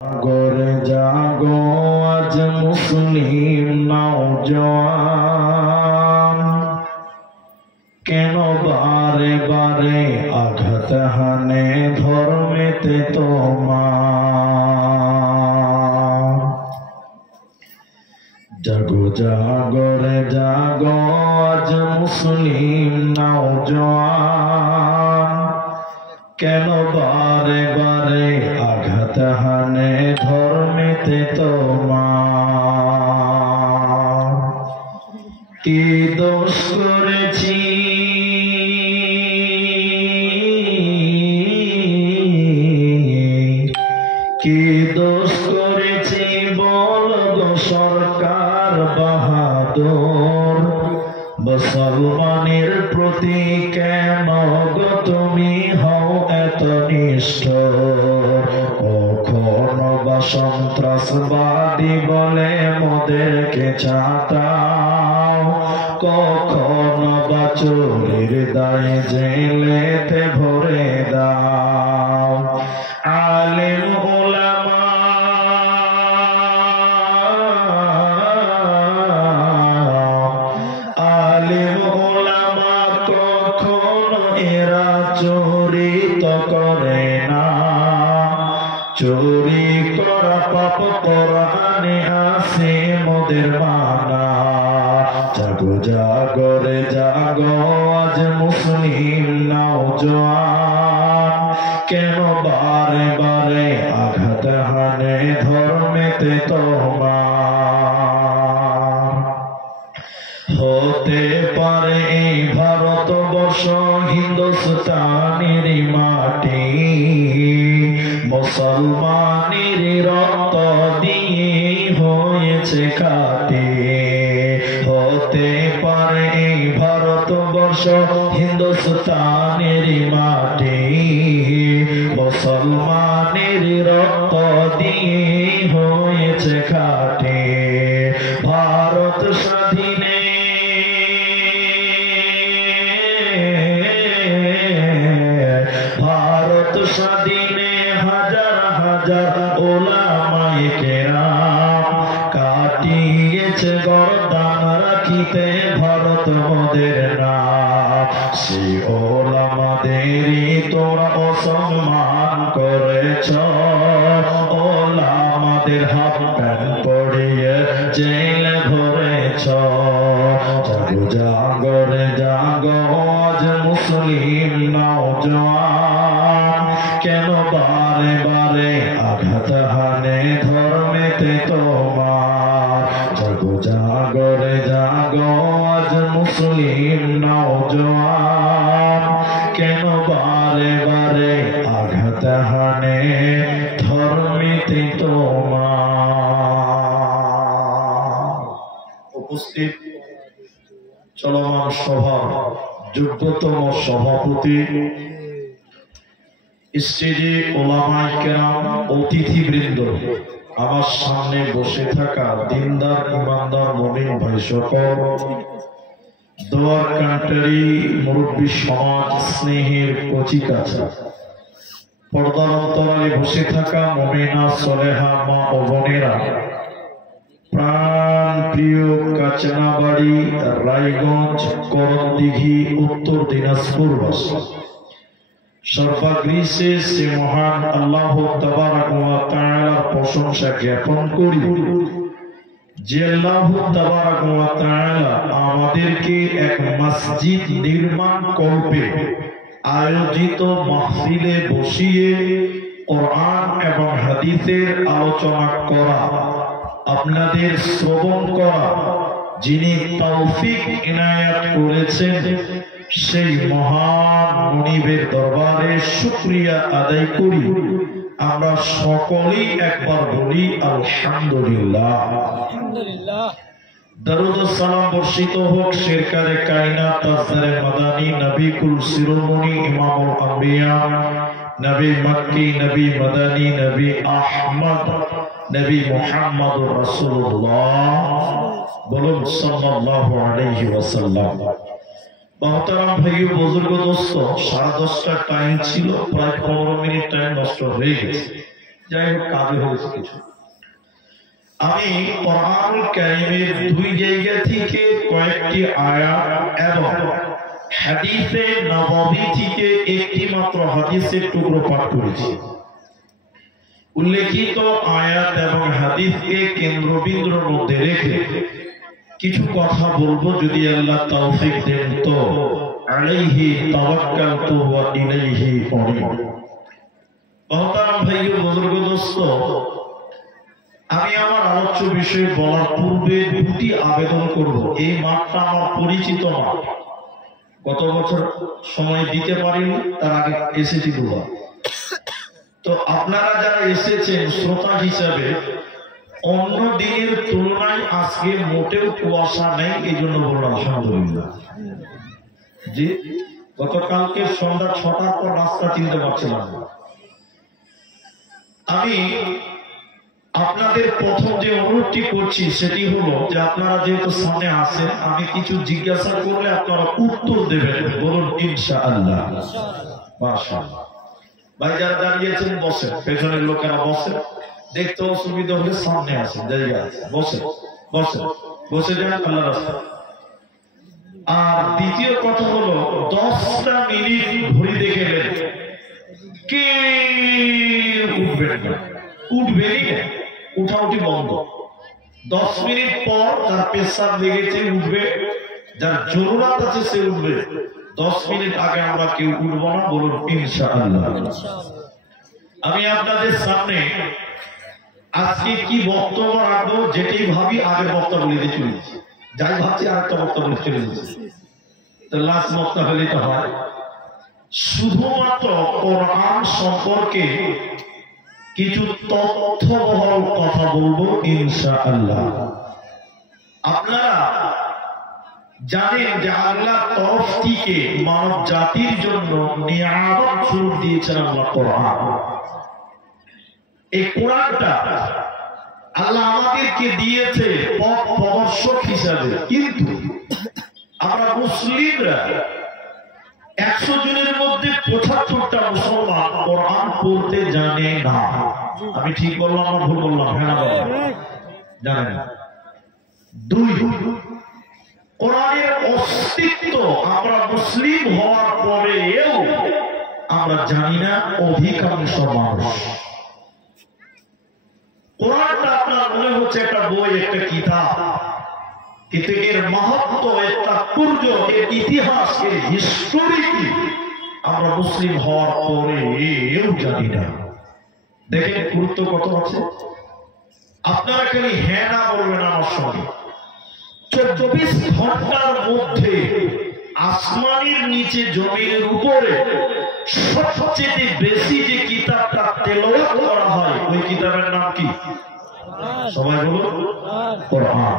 করে জাগো আজ মুসলিম নওজোয়ান, কেন বারে বারে আঘাত হানে ধর্মেতে তোমার। জাগো জাগো রে জাগো আজ মুসলিম নওজোয়ান, কেন বারে বারে আঘাত হানে ধর্মেতে তোমার। কি দোষ করেছি কি দোষ করেছি বল গো সরকার বাহাদুর, মুসলমানের প্রতি কেন গো তুমি হও এত নিষ্ঠুর। কখনো বা সন্ত্রাসবাদী বলে মোদেরকে চাটাও, কখনো বা চোরের দায়ে জেলেতে ভরে দাও। আলেম ওলামা আলেম ওলামা কখনো এরা চোরি তো করে না, চুরি করা পাপ কোরআনে আছে মোদের মানা। জাগো জাগো রে জাগো আজ মুসলিম নওজোয়ান, কেন বারে বারে আঘাত হানে ধর্মেতে তোমার। হতে পারে এই ভারতবর্ষ হিন্দুস্তানের মাটি, মুসলমানের রক্ত দিয়ে হয়েছে খাঁটি। হতে পারে এই ভারতবর্ষ হিন্দুস্তানের মাটি, মুসলমানের রক্ত দিয়ে হয়েছে খাঁটি। ভারত স্বাধীনে ভারত স্বাধীনে হাজার হাজার ওলামায়ে কেরাম কাটিয়েছে গর্দান রাখিতে ভারত মোদের নাম। সেই ওলামাদেরই তোরা অসম্মান করেছ, ওলামাদের হাফ প্যান্ট পরিয়ে জেলে ভরেছ। জাগো জাগো রে জাগো আজ মুসলিম নওজোয়ান, কেন বারে বারে আঘাত হানে ধর্মেতে তোমার। জাগো জাগো রে জাগো আজ মুসলিম নওজোয়ান, কেন বারে বারে আঘাত হানে ধর্মেতে তোমার। উপস্থিত চলমান সভার যোগ্যতম সভাপতি, স্টেজে ওলামায়ে কেরাম, অতিথিবৃন্দ, আমার সামনে বসে থাকা দিনদার ইমানদার মুমিন ভাই সকল, দোয়ার কান্ট্রি মুরব্বী সমাজ, স্নেহের কচিকাঁচা, পর্দার অন্তরালে বসে থাকা মুমিনা সলেহা মা ও বোনেরা, প্রাণ প্রিয় কাচনাবাড়ি, রায়গঞ্জ, করণদিঘি, উত্তর দিনাজপুরবাসী, সর্বাগ্রে সে মহান আল্লাহ তাবারক ওয়া তাআলার প্রশংসা জ্ঞাপন করি যে আল্লাহ তাবারক ওয়া তাআলা আমাদেরকে এক মসজিদ নির্মাণ কল্পে আয়োজিত মাহফিলে বসিয়ে কোরআন এবং হাদিসের আলোচনা করা, আপনাদের শ্রবণ করা যিনি তৌফিক ইনায়াত করেছেন, সেই মহান মুনিবের দরবারে শুকরিয়া আদায় করি। আমরা সকলেই একবার বলি আলহামদুলিল্লাহ। দরুদ ও সালাম বর্ষিত হোক সরকারে কায়নাত তাজদারে মাদানী নবী কুল শিরোমণি ইমামুল আম্বিয়া, নবী মক্কি, নবী মাদানী, নবী আহমদ, নবী মুহাম্মদুর রাসূলুল্লাহ বলুন সাল্লাল্লাহু আলাইহি ওয়াসাল্লাম। मोहतरम भाइयों बुजुर्ग दोस्तों 10:30 टाइम छिलो प्राय 15 मिनट टाइम नष्ट हो गए। যাই হোক কাজে হয়েছে কিছু। আমি কোরআনুল কারীমের দুই জায়গা থেকে কয়েকটি আয়াত এবং হাদিসে নববী থেকে একটি মাত্র হাদিসের টুকরো পাঠ করেছি। উল্লেখিত আয়াত এবং হাদিসকে কেন্দ্রবিন্দুর মধ্যে রেখে কিছু কথা বলবো, যদি আল্লাহ তৌফিক দেন তো। আলাইহি তাওয়াক্কালতু ওয়া ইলাইহি উনীব। মহতারাম ভাই ও বুজুর্গ দোস্ত, আমি আমার আলোচ্য বিষয় বলার পূর্বে দুটি আবেদন করব। এই মাঠটা আমার পরিচিত মাঠ, গত বছর সময় দিতে পারিনি, তার আগে এসেছি দুবার। তো আপনারা যারা এসেছেন শ্রোতা হিসাবে, অন্য দিনের তুলনায় আজকে মোটেও কুয়াশা নেই, এই জন্য বললাম আলহামদুলিল্লাহ। জি, গতকালকে সন্ধ্যা 6টার পর রাস্তা চিনতে পারছিলাম না। আমি আপনাদের প্রথম যে অনুরোধটি করছি সেটি হলো যে আপনারা যেহেতু সামনে আসেন, আমি কিছু জিজ্ঞাসা করলে আপনারা উত্তর দেবেন, বলুন ইনশাআল্লাহ। মাশাআল্লাহ। ভাই যারা দাঁড়িয়েছেন বসেন, পেছনের লোকেরা বসেন, দেখতে অসুবিধা হলে সামনে আসেন, জায়গা আছে, বসেন বসেন, বসে যান আল্লাহর রাস্তায়। আর দ্বিতীয় কথা হলো 10টা মিনিট ঘড়ি দেখে নেন, কে উঠবেন না, উঠবেনই না, উঠাউঠি বন্ধ। 10 মিনিট পর যার পেশাব লেগেছে উঠবে, যার জরুরত আছে সে উঠবে। 10 মিনিট আগে আমরা কেউ উঠবো না, বলুন ইনশাআল্লাহ। আমি আপনাদের সামনে আজকে কি বক্তব্য রাখবো, যেটাই ভাবি আগে বক্তা বলে দিয়ে চলে যাচ্ছি, যাই ভাবছি আরেকটা বক্তা বলে চলে যাচ্ছি, তো লাস্ট বক্তা হলেই তো হয়। শুধুমাত্র কোরআন সম্পর্কে কিছু তথ্যবহল কথা বলবো ইনশাআল্লাহ। আপনারা জানেন যে আল্লাহর তরফ থেকে মানব জাতির জন্য নিয়ামত স্বরূপ দিয়েছেন আল্লাহ কোরআন। এই কোরআনটা আল্লাহ আমাদেরকে দিয়েছে পথ প্রদর্শক হিসাবে, কিন্তু আমরা মুসলিমরা 100 জনের মধ্যে 75টা মুসলমান কোরআন পড়তে জানে না। আমি ঠিক বললাম না ভুল বললাম? হ্যাঁ জানে না। 2, কোরআনের অস্তিত্ব আমরা মুসলিম হওয়ার পরেও আমরা জানি না অধিকাংশ মানুষ। কোরআনটা আপনার মনে হচ্ছে একটা বই, একটা কিতাব, কিন্তু এর মাহাত্ম্য, এর তাৎপর্য, এর ইতিহাস, এর হিস্টোরি কি আমরা মুসলিম হওয়ার পরেও জানি না। দেখেন গুরুত্ব কত আছে। আপনারা খালি হ্যাঁ না বলবেন আমার সঙ্গে। 24 ঘন্টার মধ্যে আসমানের নিচে জমিনের উপরে সবচেয়ে বেশি যে কিতাবটা তেলাওয়াত করা হয়, ওই কিতাবের নাম কি? সবাই বলুন কোরআন।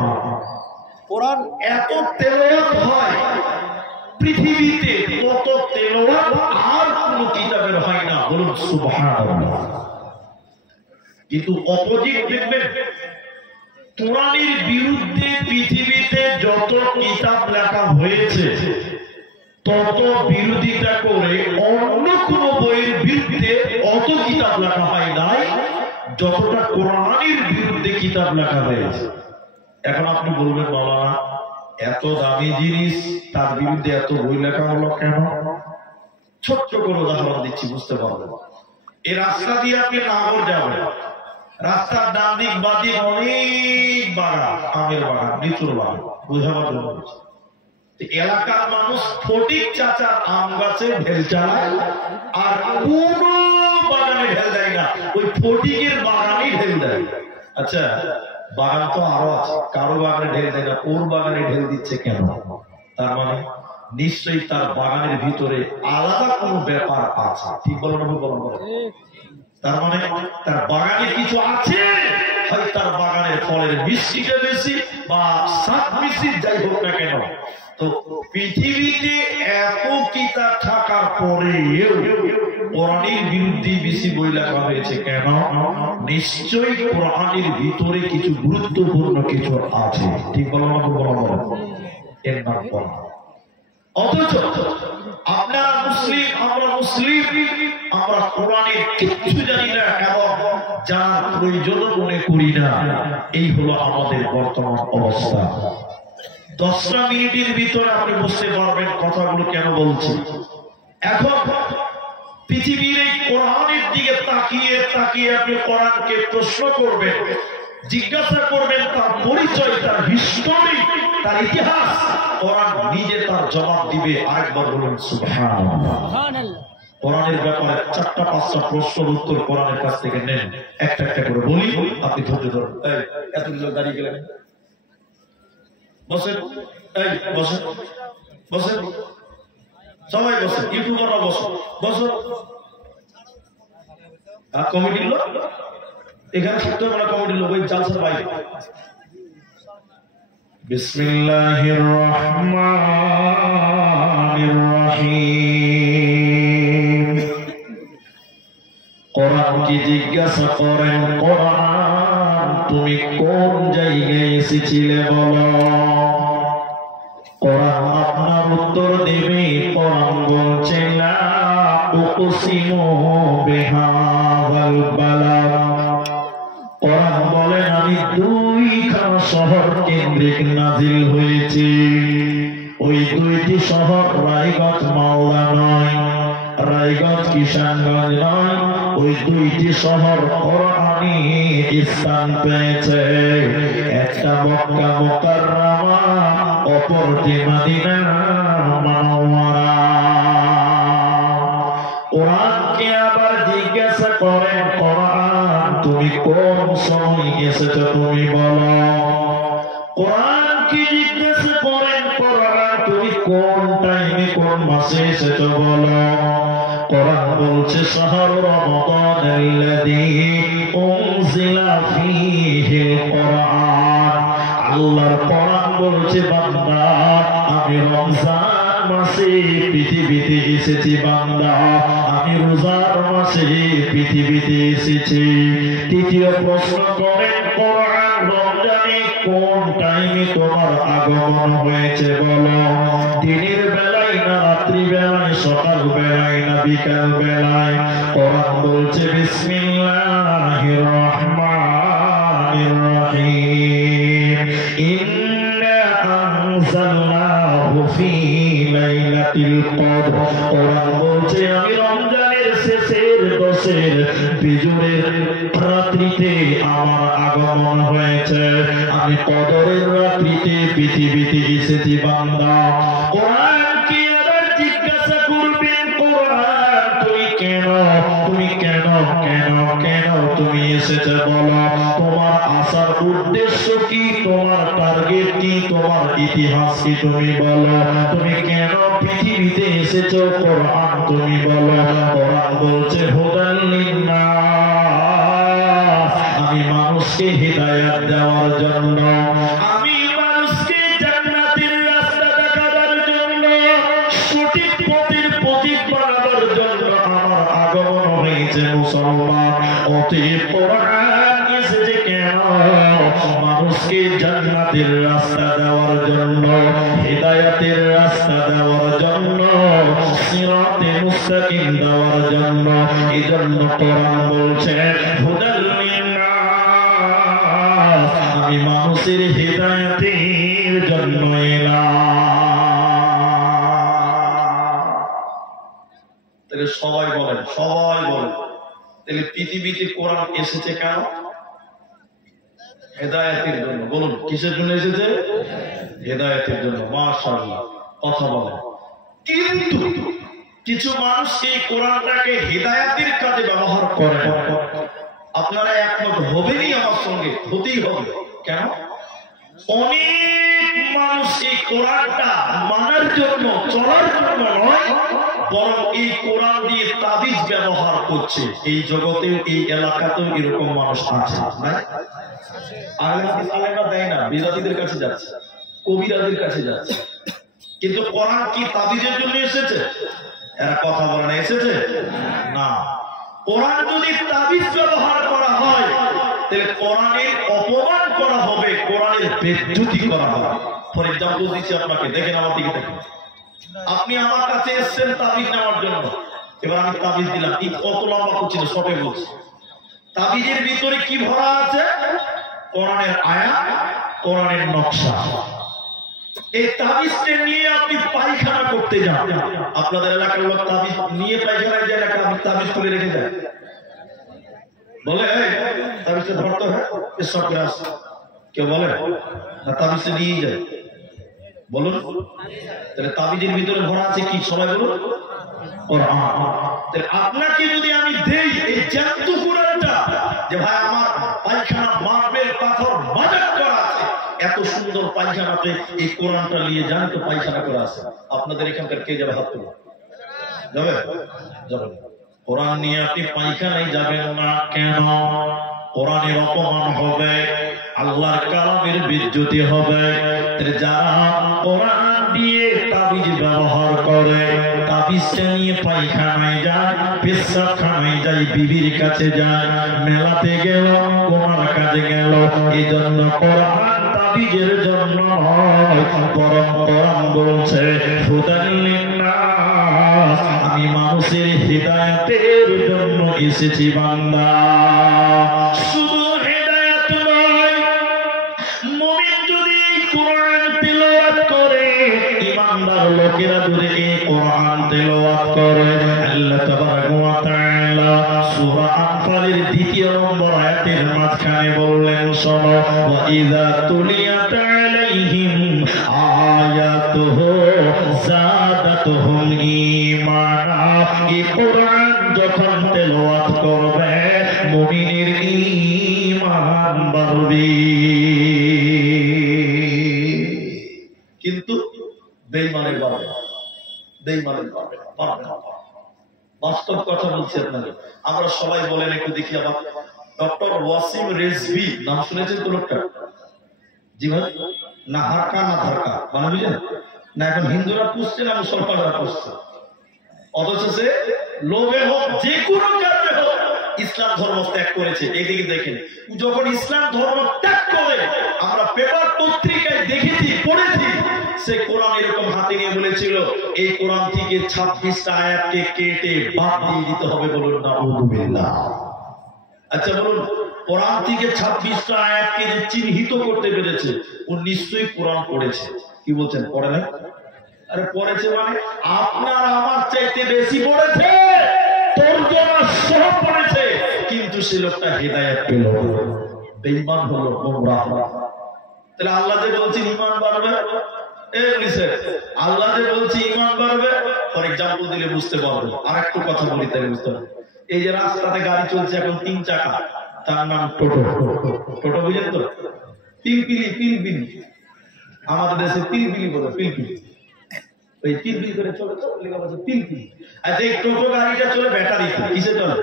কোরআন এত তেলাওয়াত হয় পৃথিবীতে, কত তেলাওয়াত আর কোন কিতাবের হয় না, বলুন সুবহানাল্লাহ। কিন্তু অপোজিট দেখবেন, কোরআনের বিরুদ্ধে পৃথিবীতে যত কিতাব লেখা হয়েছে তত বিরোধিতা করে অন্য কোন বইয়ের বিরুদ্ধে অত কিতাব লেখা হয় নাই যতটা কোরআনের বিরুদ্ধে কিতাব লেখা হয়েছে। এখন আপনি বলবেন, বাবা এত দামি জিনিস, তার বিরুদ্ধে এত বই লেখা হলো কেন? ছোট্ট করে উদাহরণ দিচ্ছি, বুঝতে পারবেন। এই রাস্তা দিয়ে আপনি নাগর যাবেন, রাস্তার ডান দিক বাঁ দিক অনেক বাগান, আমের বাগান, লিচুর বাগান, বোঝাবার জন্য। এলাকার মানুষ ফটিক চাচার আম গাছে ঢেল চালায়, আর কোন বাগানে ঢেল দেয় না, ওই ফটিকের বাগানেই ঢেল দেয়। আচ্ছা, বাগান তো আরো আছে, কারো বাগানে ঢেল দেয় না, ওর বাগানে ঢেল দিচ্ছে কেন? তার মানে নিশ্চয়ই তার বাগানের ভিতরে আলাদা কোনো ব্যাপার আছে। ঠিক বলো না? বলো। তার মানে তার বাগানে কিছু আছে, হয় তার বাগানের ফলের মিষ্টিটা বেশি বা স্বাদ বেশি, যাই হোক না কেন। তো পৃথিবীতে এত কিতাব থাকার পরেও কোরআনের বিরুদ্ধে বেশি বই লেখা হয়েছে কেন? নিশ্চয়ই কোরআনের ভিতরে কিছু গুরুত্বপূর্ণ কিছু আছে। ঠিক বলো না? বলো। এর নাম কোরআন। অথচ আপনারা মুসলিম, আমরা মুসলিম, আমরা কোরআনের কিচ্ছু জানি না এবং জানার প্রয়োজন মনে করি না। এই হলো আমাদের বর্তমান অবস্থা। 10টা মিনিটের ভিতরে আপনি বুঝতে পারবেন কথাগুলো কেন বলছি। এখন পৃথিবীর এই কোরআনের দিকে তাকিয়ে তাকিয়ে আপনি কোরআনকে প্রশ্ন করবেন, জিজ্ঞাসা করবেন তার পরিচয়, তার হিস্টোরি, তার ইতিহাস, কোরআন নিজে তার জবাব দিবে। আরেকবার বলুন সুবহানাল্লাহ। কোরআনের ব্যাপারে 4টা-5টা প্রশ্নের উত্তর কোরআনের কাছ থেকে নেন, একটা একটা করে বলি, আপনি ধৈর্য ধরুন। এই এতগুলো দাঁড়িয়ে গেলেন, বসেন, এই বসেন, বসেন, সবাই বসেন, ইউটিউবাররা বসেন, বসেন। আর কমিটির লোক এখানে থাকতে হবে না, কমিটির লোক ওই জালসার বাইরে। বিসমিল্লাহির রহমানির রহিম। কোরআনকে জিজ্ঞাসা করেন, কোরআন তুমি কোন জায়গায় এসেছিলে বলো। কোরআন আপনার উত্তর দেবে। কোরআন বলছে লা উকসিমু বিহাযাল বালাদ। কোরআন বলেন আমি 2খানা শহর কেন্দ্রিক নাজিল হয়েছি। ওই 2টি শহর রায়গঞ্জ মালদা নয়, রায়গঞ্জ কিষানগঞ্জ নয়, ওই 2টি শহর কোরআনে স্থান পেয়েছে। একটা মক্কা মুকাররমা, অপরটি মদিনা মুনাওয়ারা। কোরআনকে আবার জিজ্ঞাসা করেন, কোরআন তুমি কোন সময় এসেছো তুমি বলো। কোরআনকে জিজ্ঞাসা করেন, কোরআন তুমি কোন টাইমে কোন মাসে এসেছো বলো। কোরআন বলছে শাহরু রমাদানাল্লাযী উনজিলা ফীহিল কোরআন। আল্লাহর কোরআন বলছে বান্দা আমি রমজান মাসে পৃথিবীতে এসেছি, বান্দা আমি রোজার মাসে পৃথিবীতে এসেছি। তৃতীয় প্রশ্ন করেন, কোরআন রমজানে কোন টাইমে তোমার আগমন হয়েছে বলো। দিনের বেলায় না রাত্রি বেলায়, সকাল বেলায় না বিকাল বেলায়। কোরআন বলছে বিসমিল্লাহির রহমানির রহিম। ইন্না আনজালনাহু ফী লাইলাতিল কদর। কোরআন বলছে আমি রমজানের শেষের 10-এর বিজোড়ের রাত্রিতে আমার আগমন হয়েছে। আমি কদরের রাত্রিতে পৃথিবীতে এসেছি বান্দা। কোরআন কি আবার জিজ্ঞাসা করবেন, কোরআন তুমি কেন, তুমি কেন কেন কেন তুমি এসেছো বলো। তোমার আসার উদ্দেশ্য কি, তোমার টার্গেট কি, তোমার ইতিহাস কি তুমি বলো। তুমি কেন পৃথিবীতে এসেছো কোরআন তুমি বলো। কোরআন বলছে হুদাল লিন্নাস। আমি মানুষকে হিদায়াত দেওয়ার জন্য, আমি মানুষকে জান্নাতের রাস্তা দেখাবার জন্য, সঠিক পথের প্রতীক বানাবার জন্য আমার আগমন হয়েছে মুসলমান। অতএব কোরআন এসেছে কেন, মানুষকে জান্নাতের রাস্তা দেওয়ার জন্য, হিদায়াতের রাস্তা দেওয়ার জন্য, সিরাতে মুস্তাকিম দেওয়ার জন্য। এজন্য কোরআন বলছে হুদাল লিন্নাস, আমি মানুষের হিদায়াতের জন্য এলাম। তাহলে সবাই বলেন, সবাই বলেন, তাহলে পৃথিবীতে কোরআন এসেছে কেন? হেদায়েতের জন্য। বলুন কিসের জন্য এসেছে? হেদায়েতের জন্য। মাশাআল্লাহ, কথা বলেন। কিন্তু কিছু মানুষ এই কোরআনটাকে হেদায়েতের কাজে ব্যবহার করে। আপনারা একমত হবেনই আমার সঙ্গে, হতেই হবে। কেন? অনেক মানুষ এই কোরআনটা মানার জন্য, চলার জন্য নয়, বরং এই কোরআন দিয়ে তাবিজ ব্যবহার করছে। এই জগতেও, এই এলাকাতেও এরকম মানুষ আছে না? আলেমরা দেয় না, বিরাদীদের কাছে যাচ্ছে, কবিরাদের কাছে যাচ্ছে। কিন্তু কোরআন কি তাবিজের জন্য এসেছে? এরা কথা বলে না, এসেছে না। কোরআন যদি তাবিজ ব্যবহার করা হয় তাহলে কোরআনের অপমান করা হবে, কোরআনের বেজ্জতি করা হবে। ফর এক্সাম্পল দিচ্ছি আপনাকে, দেখেন আমার দিকে দেখেন। আপনি আমার কাছে এসেছেন তাবিজ নেওয়ার জন্য, এবার আমি তাবিজ দিলাম, কত লম্বা করছিল শর্টে বলছি। তাবিজের ভিতরে কি ভরা আছে? কোরআনের আয়াত, কোরআনের নকশা। এই তাবিজটা নিয়ে আপনি পায়খানা করতে যান। আপনাদের এলাকার লোক তাবিজ নিয়ে পায়খানায় যায় না, আপনি তাবিজ খুলে রেখে যায়, বলে তাবিজটা ধরতে হয় পেশাব করে আসে, কেউ বলে না তাবিজটা নিয়ে যায়। বলুন তাহলে তাবিজের ভিতরে ভরা আছে কি? সবাই বলুন কোরআন। তাহলে আপনাকে যদি আমি দেই এই জ্যান্ত কোরআনটা, যে ভাই আমার পায়খানা মার্বেল পাথর বাজার করা আছে, এত সুন্দর পায়খানাতে এই কোরআনটা নিয়ে যান তো পায়খানা করা আছে, আপনাদের এখানকার কে যাবে? হাত তুলে যাবে? যাবে। কোরআন নিয়ে আপনি পায়খানায় যাবেন না। কেন? কোরআনের অপমান হবে, আল্লাহর কালামের বেইজ্জতি হবে। যারা কোরআন দিয়ে তাবিজ ব্যবহার করে, তাবিজটা নিয়ে পায়খানায় যায়, পেশাবখানায় যায়, বিবির কাছে যায়, মেলাতে গেল, কোরআন কাজে গেল, এই জন্য কোরআন তাবিজের জন্য নয়, বরং কোরআন বলছে হুদাল লিন্নাস, আমি মানুষের হিদায়াতের জন্য এসেছি বান্দা। শুধু হিদায়াত নয়, মুমিন যদি কোরআন তিলাওয়াত করে, ইমানদার লোকেরা যদি এই কোরআন তিলাওয়াত করে, আল্লাহ তাবারাকা ওয়া তাআলা সূরা আনফালের ২য় নম্বর আয়াতের মাঝখানে বললেন, শোনো, ওয়া ইযা তুলিয়াত আলাইহিম আয়াতুহু যাদাতুহুম ঈমানা, এই কোরআন যখন তেলাওয়াত করবে মুমিনের ঈমান বাড়বে। কিন্তু বেঈমানের বাড়বে, বেঈমানের বাড়বে না, বাড়বে না। বাস্তব কথা বলছি আপনাকে। আমরা সবাই বলেন একটু দেখি, আবার ডক্টর ওয়াসিম রেজভি নাম শুনেছেন তো লোকটা? জি ভাই, না হারকা না ধারকা মানে বুঝলেন না? এখন হিন্দুরা পুষছে না মুসলমানরা পুষছে, অথচ সে লোভে হোক যে কোনো কারণে হোক ইসলাম ধর্ম ত্যাগ করেছে। এইদিকে দেখেন, যখন ইসলাম ধর্ম ত্যাগ করে, আমরা পেপার পত্রিকায় দেখেছি, পড়েছি, সে কোরআন এরকম হাতে নিয়ে বলেছিল এই কোরআন থেকে 26টা আয়াতকে কেটে বাদ দিয়ে দিতে হবে। বলুন নাউযুবিল্লাহ। আচ্ছা বলুন, কোরআন থেকে 26টা আয়াতকে যে চিহ্নিত করতে পেরেছে, ও নিশ্চয়ই কোরআন পড়েছে। কি বলছেন, পড়ে না? আরে পড়েছে মানে আপনার আমার চাইতে বেশি পড়েছে, তর্জমা সহ পড়েছে, কিন্তু সে লোকটা হেদায়েত পেল, বেঈমান হলো, গোমরাহ হলো। তাহলে আল্লাহ যে বলছে ঈমান বাড়বে, আল্লাহ যে বলছে ঈমান বাড়বে, ফর এক্সাম্পল দিলে বুঝতে পারবে। আর একটু কথা বলি তাহলে বুঝতে পারবে। এই যে রাস্তাতে গাড়ি চলছে এখন 3 চাকা, তার নাম টোটো। টোটো বুঝেন তো? পিলপিলি, পিলপিলি আমাদের দেশে পিলপিলি বলে, পিলপিলি। ওই পিলপিলি করে চলে তো লেখা আছে পিলপিলি। আচ্ছা, এই টোটো গাড়িটা চলে ব্যাটারিতে, কিসে চলে?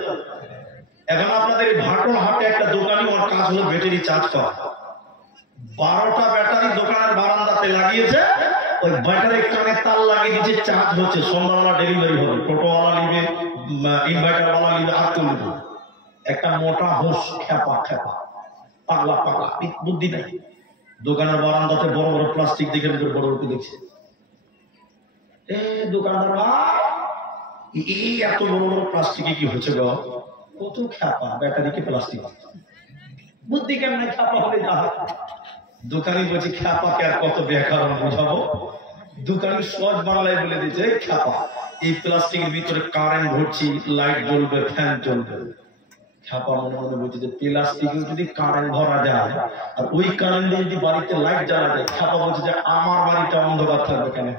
এখন আপনাদের ভাটন হাটে একটা দোকানি, ওর কাজ হলো ব্যাটারি চার্জ করা। 12টা ব্যাটারি দোকানের বারান্দাতে লাগিয়েছে, ওই ব্যাটারি কানে তার লাগিয়ে দিচ্ছে, চার্জ হচ্ছে, সন্ধ্যাবেলা ডেলিভারি হবে। টোটোওয়ালা নিবে, ইনভার্টারওয়ালা নিবে, আর কেউ নিবে। একটা মোটা হোস, খেপা খেপা, পাগলা পাগলা, বুদ্ধি নাই। দোকানের বারান্দাতে বড় বড় প্লাস্টিক দেখে বড় বড় দেখছে, দোকানদার এই এত বড় বড় প্লাস্টিকে কি হচ্ছে গো? কত খেপা, ব্যাটারিকে প্লাস্টিক, বুদ্ধি কেমন খেপা হলে যা। দোকানি বলছে খেপাকে আর কত ব্যাকরণ বুঝাবো। দোকানি সহজ বাংলায় বলে দিয়েছে খেপা, এই প্লাস্টিকের ভিতরে কারেন্ট ভরছি, লাইট জ্বলবে, ফ্যান চলবে। খেপা মনে মনে বলছে যে প্লাস্টিকে যদি কারেন্ট ভরা যায় আর ওই কারেন্টে যদি বাড়িতে লাইট জ্বালা যায়, খেপা বলছে যে আমার বাড়িটা অন্ধকার থাকবে কেন?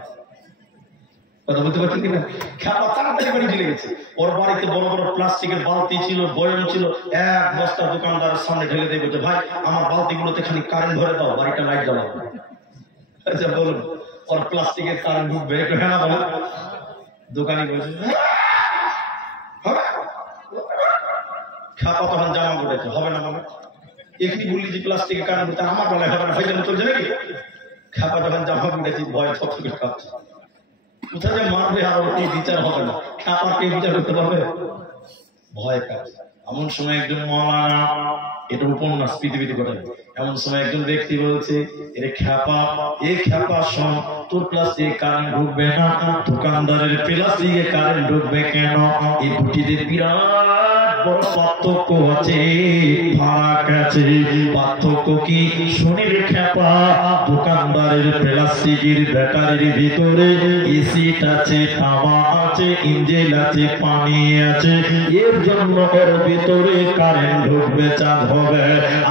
কথা বলতে পারছি কিনা? খেপা তাড়াতাড়ি বাড়ি চলে গেছে। ওর বাড়িতে বড় বড় প্লাস্টিকের বালতি ছিল, বয়ম ছিল, এক বস্তা দোকানদারের সামনে ঢেলে দিয়ে বলছে, ভাই আমার বালতিগুলোতে খালি কারেন্ট ভরে দাও, বাড়িটা লাইট জ্বালাবো। আচ্ছা বলুন, ওর প্লাস্টিকের কারেন্ট ঢুকবে? একটু হ্যাঁ বলো। দোকানি বলছে খেপা তখন জামা পড়েছে, হবে না মানে এখানে বললি যে প্লাস্টিকের কারেন্ট ঢুকতে, আমার বেলায় হবে না, ভাই যেন চলছে নাকি? খেপা যখন জামা পড়েছি, ভয় ছটফটে কাঁপছে, কোথায় যে মারবে আর ওই বিচার হবে না, খেপার কে বিচার করতে পারবে? ভয় কাজ। এমন সময় একজন মাওলানা এটা উপন্যাস পৃথিবীতে ঘটে। এমন সময় একজন ব্যক্তি বলছে, এর খ্যাপা, এই খ্যাপা শোন, তোর প্লাস্টিকে কারেন্ট ঢুকবে না, দোকানদারের প্লাস্টিকে কারেন্ট ঢুকবে কেন? এই দুটিতে বিরাট বড় পার্থক্য আছে, ফারাক আছে। পার্থক্য কি? শুনে রে খ্যাপা, দোকানদারের প্লাস্টিকের ব্যাটারির ভিতরে এসিড আছে, তামা আছে, ইঞ্জিন আছে, পানি আছে, এর জন্য ওর ভিতরে কারেন্ট ঢুকবে, চাঁদ হবে।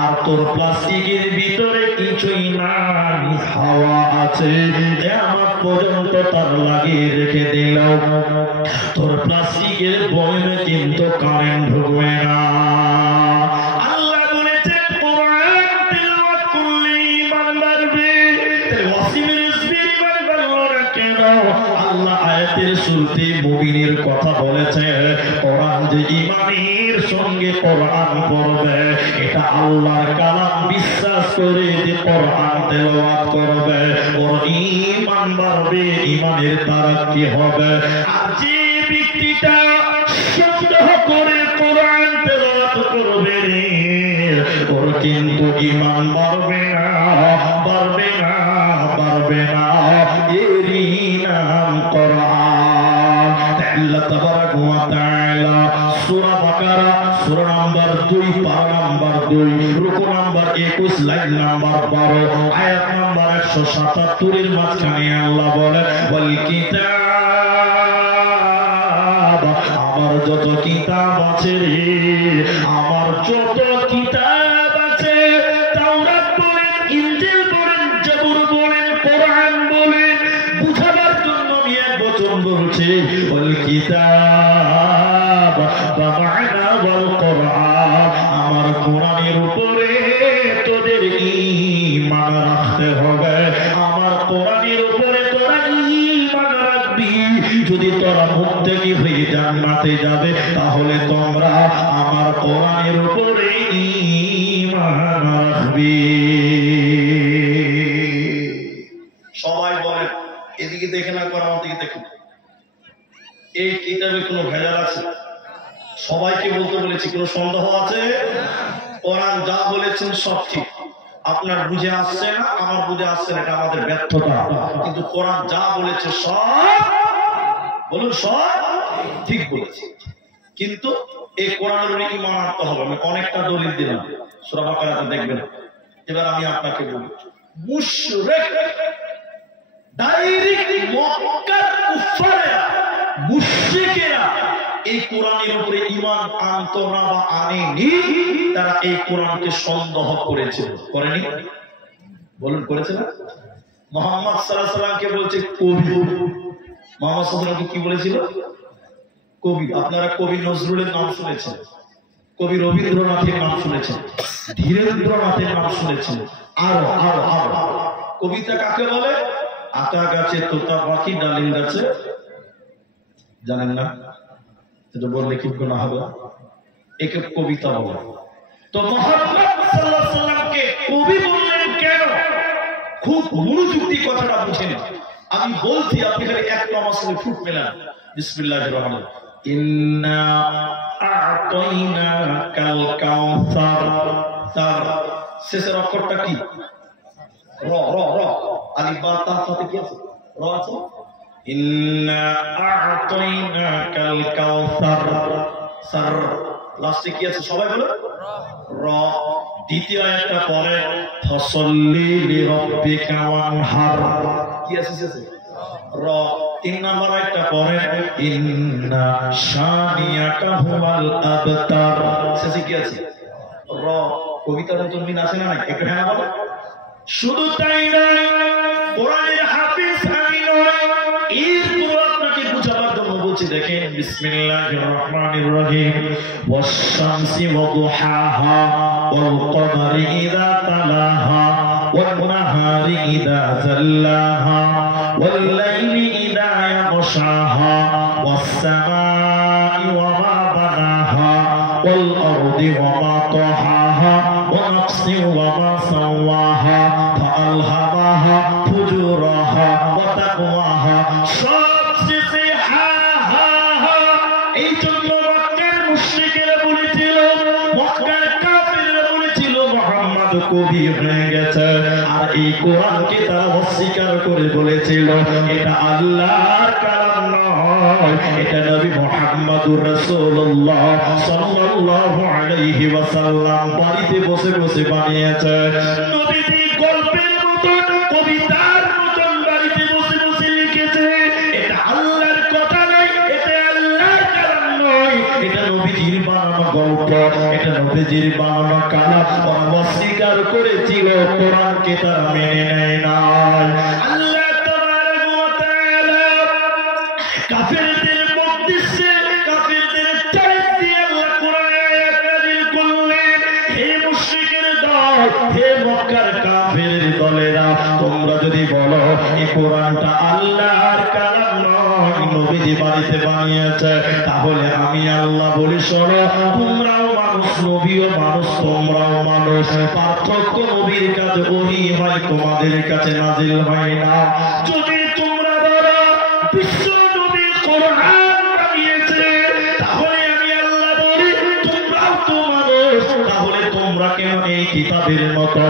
আর তোর প্লাস্টিকের ভিতরে কিছুই নাই, হাওয়া আছে, আমার পর্যন্ত তার লাগিয়ে রেখে দিল, তোর প্লাস্টিকের বয়মে কিন্তু কারেন্ট ঢুকবে না। আল্লাহ বলেছে কোরআন তিলাওয়াত করলে ঈমান বাড়বে। ওয়াসিমের ইসবির ঈমান বাড়লো না কেন? আল্লাহ আয়াতের শুরুতে মুমিনের কথা বলেছে। কোরআন যে ঈমানের সঙ্গে কোরআন পড়বে, এটা আল্লাহর কালাম বিশ্বাস করে যে কোরআন তেলাওয়াত করবে, ওর ঈমান বাড়বে, ঈমানের তারাক্কি হবে। আর যে ব্যক্তিটা সন্দেহ করে কোরআন তেলাওয়াত করবে, ওর কিন্তু ঈমান বাড়বে না, বাড়বে না, বাড়বে না। এরই নাম কোরআন। আল্লাহ তাবারাক ওয়া তাআলা সূরা বাকারা সূরা নাম্বার 2 পারা নাম্বার 2 রুকু নাম্বার 21 লাইন নাম্বার 12 আয়াত নাম্বার 177 এর মাঝখানে আল্লাহ বলেন, ওয়াল কিতাব, আমার যত কিতাব আছে রে, আমার যত কিতাব আছে, তাওরাত বলেন, ইনজিল বলেন, জাবুর বলেন, কোরআন বলেন, বুঝাবার জন্য আমি এক বচন বলছি, ওয়াল কিতাব বা মা'না ওয়াল কোরআন, আমার কোরআনের উপরে তোদের ঈমান রাখতে হবে। আমার কোরআনের উপরে তোরা ঈমান রাখবি। যদি তোরা মুত্তাকি হয়ে জান্নাতে যাবে, তাহলে তোমরা আমার কোরআনের উপরে ঈমান রাখবি। সবাই বলেন, এদিকে দেখে না, কোরআন দিকে দেখুন। এই কিতাবে কোনো ভেজাল আছে? সবাইকে বলতে বলেছি, কোনো সন্দেহ আছে? কোরআন যা বলেছেন সব ঠিক। আপনার বুঝে আসছে না, আমার বুঝে আসছে না, এটা আমাদের ব্যর্থতা। কিন্তু কোরআন যা বলেছে সব, বলুন, সব ঠিক বলেছে। কিন্তু এই কোরআনের উপরে ঈমান আনতে হবে। আমি অনেকটা দলিল দিলাম, সূরা বাকারাতে দেখবেন। এবার আমি আপনাকে বলি, মুশরিক ডাইরেক্ট মক্কার কুফাররা, মুশরিকেরা এই কোরআনের উপরে ঈমান আনতো না বা আনেনি। তারা এই কোরআনকে সন্দেহ করেছিল, করেনি? বলুন, করেছে না? মুহাম্মদ সাল্লাল্লাহু আলাইহি ওয়াসাল্লামকে বলছে কবি। মুহাম্মদ সাল্লাল্লাহু আলাইহি ওয়াসাল্লামকে কি বলেছিল? কবি। আপনারা কবি নজরুলের নাম শুনেছেন, কবি রবীন্দ্রনাথের নাম শুনেছেন, ধীরেন্দ্রনাথের নাম শুনেছেন, আরো আরো আরো। কবিতা কাকে বলে? আতা গাছে তোতা পাখি, ডালিম গাছে, জানেন না? এটা বললে কি গুনাহ হবে? একে কবিতা বলে। তো মুহাম্মদ সাল্লাল্লাহু আলাইহি ওয়াসাল্লামকে কবি বললেন কেন? খুব মনোযোগ দিয়ে কথাটা বুঝেন। আমি বলছি, আপনি খালি এক নামাজ পড়ে ফুট মেলান। বিসমিল্লাহির রহমানির রহিম। ইন্না আ'তাইনাকাল কাউসার। তার শেষের অক্ষরটা কি? র র র। আলিফ বা তা সাথে কি আছে? র আছে। ইন্না আ'তাইনাকাল কাউসার। সার লাস্টে কি আছে? সবাই বলো, র। দ্বিতীয় আয়াতটা পরে ফাসাল্লি লিরাব্বিকা ওয়ানহার, কি আছে শেষে? র। তিন নাম্বার আয়াতটা পরে ইন্না শানিয়াকা হুয়াল আবতার, শেষে কি আছে? র। কবিতার মতন মিল আছে না? একটু হ্যাঁ বলো। শুধু তাই নয়, কোরআনের হাফেজ আমি নয়, এরপর আপনাকে বুঝাবার জন্য বলছি, দেখেন। বিসমিল্লাহির রহমানির রহিম। ওয়াশ-শামসি ওয়া দুহাহা ওয়াল কমারি ইযা তালাহা ওয়ান নাহারি ইযা জাল্লাহা ওয়াল লাইলি ইযা ইয়াগশাহা ওয়াস সামাই ওয়া মা বানাহা ওয়াল আরদি ওয়া মা তাহাহা ওয়া নাফসি ওয়া মা সাওয়াহা ফাআলহামাহা ফুজুরাহা ওয়া তাকওয়াহা। সবশেষে হা হা হা। এই জন্য মক্কার মুশরিকেরা বলেছিল, মক্কার কাফেররা বলেছিল, তো কবি হয়ে গেছে। আর এই কোরআনকে তারা অস্বীকার করে বলেছিল এটা আল্লাহর কালাম নয়, এটা নবী মুহাম্মদুর রাসূলুল্লাহ সাল্লাল্লাহু আলাইহি ওয়াসাল্লাম বাড়িতে বসে বসে বানিয়েছে। নবীজি গল্পের মতন কবিতার মতন বাড়িতে বসে বসে লিখেছে। এটা আল্লাহর কথা নয়, এটা আল্লাহর কালাম নয়, এটা নবীজির বানানো গল্প, এটা নবীজির বানানো কালাম। ওরা অস্বীকার করেছিল, কোরআনকে তারা মেনে নেয় না। আল্লাহ তাবারক ওয়া তাআলা কাফেরদের উদ্দেশ্যে, কাফেরদের চাইত দিয়ে আল্লাহ কোরআনে আয়াত নাযিল করলেন। হে মুশরিকের দল, হে মক্কার কাফের দলেরা, তোমরা যদি বলো এই কোরআনটা আল্লাহর কালাম নয়, নবীজি বাড়িতে বানিয়েছে, তাহলে আমি আল্লাহ বলি শোনো, তোমরাও মানুষ, নবীও মানুষ, তোমরাও মানুষ। পার্থক্য নবীর কাছে ওহী হয়, তোমাদের কাছে নাজিল হয় না। যদি তোমরা বলো বিশ্ব নবী কোরআন বানিয়েছে, তাহলে আমি আল্লাহ বলি তোমরাও তো মানুষ, তাহলে তোমরা কেন এই কিতাবের মতো